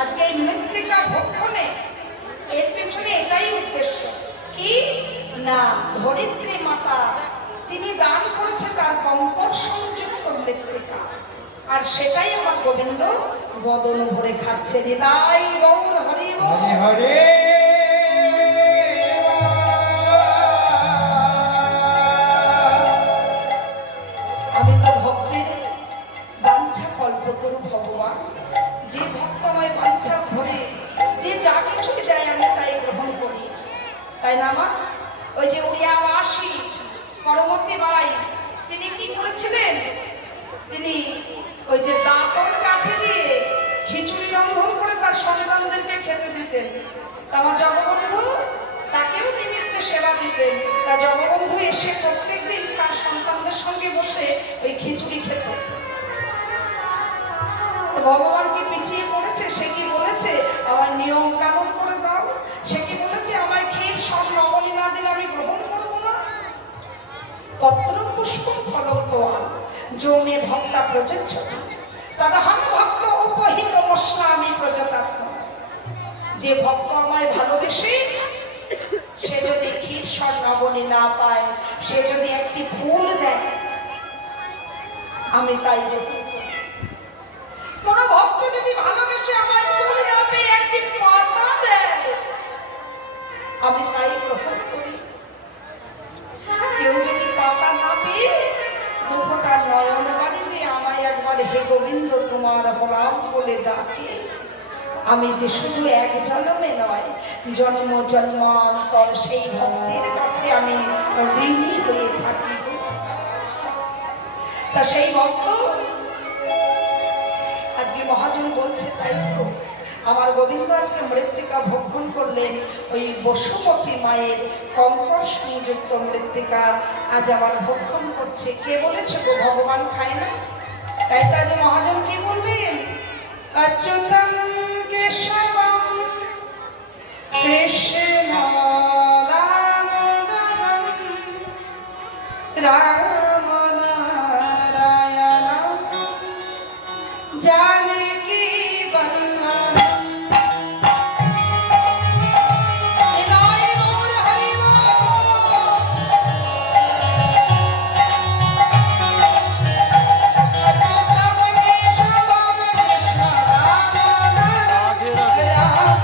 আজকে এই মৃত্তিকা ভক্ষণে এর পেছনে এটাই উদ্দেশ্য, কি না ধরিত্রী মাতা তিনি দান করেছে তার কঙ্কর সংযুক্ত মৃত্তিকা, আর সেটাই আমার গোবিন্দ বদন ভরে খাচ্ছে। নিতাই গৌর হরি বল। হরে আমি তো ভক্তের বাঞ্ছা কল্পতরু ভগবান, যে ভক্ত আমায় বাঞ্ছা ভরে যে যা কিছুই দেয় আমি তাই গ্রহণ করি, তাই না মা? ওই যে উড়িয়াবাসী পরবর্তী বাই তিনি কি করেছিলেন? তিনি ওই যে দাঁতন কাঠি দিয়ে খিচুড়ি রন্ধন করে তার সন্তানদেরকে খেতে দিতেন। আমার জগবন্ধু তাকেও নিমিত্তে সেবা দিতেন। তা জগবন্ধু এসে প্রত্যেকদিন তার সন্তানদের সঙ্গে বসে ওই খিচুড়ি খেত। ভগবান কি পিছিয়ে পড়েছে? সে কি বলেছে আমার নিয়ম কানুন করে দাও? সে কি বলেছে আমায় ক্ষীর সব নবনী না দিলে আমি গ্রহণ করবো না? পত্র পুষ্প ফলম ত্বম যো মে ভক্তা প্রযচ্ছতি তদহং ভক্ত উপহিতমস্যামি প্রযতাৎ মনঃ। যে ভক্ত আমায় ভালোবেসে সে যদি ক্ষীর সব নবনী না পায়, সে যদি একটি ফুল দেয়, আমি তাই গ্রহণ করি। কোন ভক্ত যদি ভালোবেসে আমায় ফুল না পেয়ে একটি পাতা দেয়, আমি তাই গ্রহণ করি। কেউ যদি পাতা না হে গোবিন্দ তোমার প্রণাম বলে ডাকে, আমি যে শুধু এক জন্মে নয়, জন্ম জন্মান্তর সেই ভক্তির কাছে আমি ঋণী হয়ে থাকি। তা সেই ভক্ত আজকে মহাজন বলছে, তাই তো আমার গোবিন্দ আজকে মৃত্তিকা ভক্ষণ করলেন, ওই বসুমতী মায়ের কঙ্কর সংযুক্ত মৃত্তিকা আজ আবার ভক্ষণ করছে। কে বলেছে গো ভগবান খায় না? তাই তো আজ মহাজন কি বললেন, অচ্যুতম কেশবম কৃষ্ণ দামোদরম রাম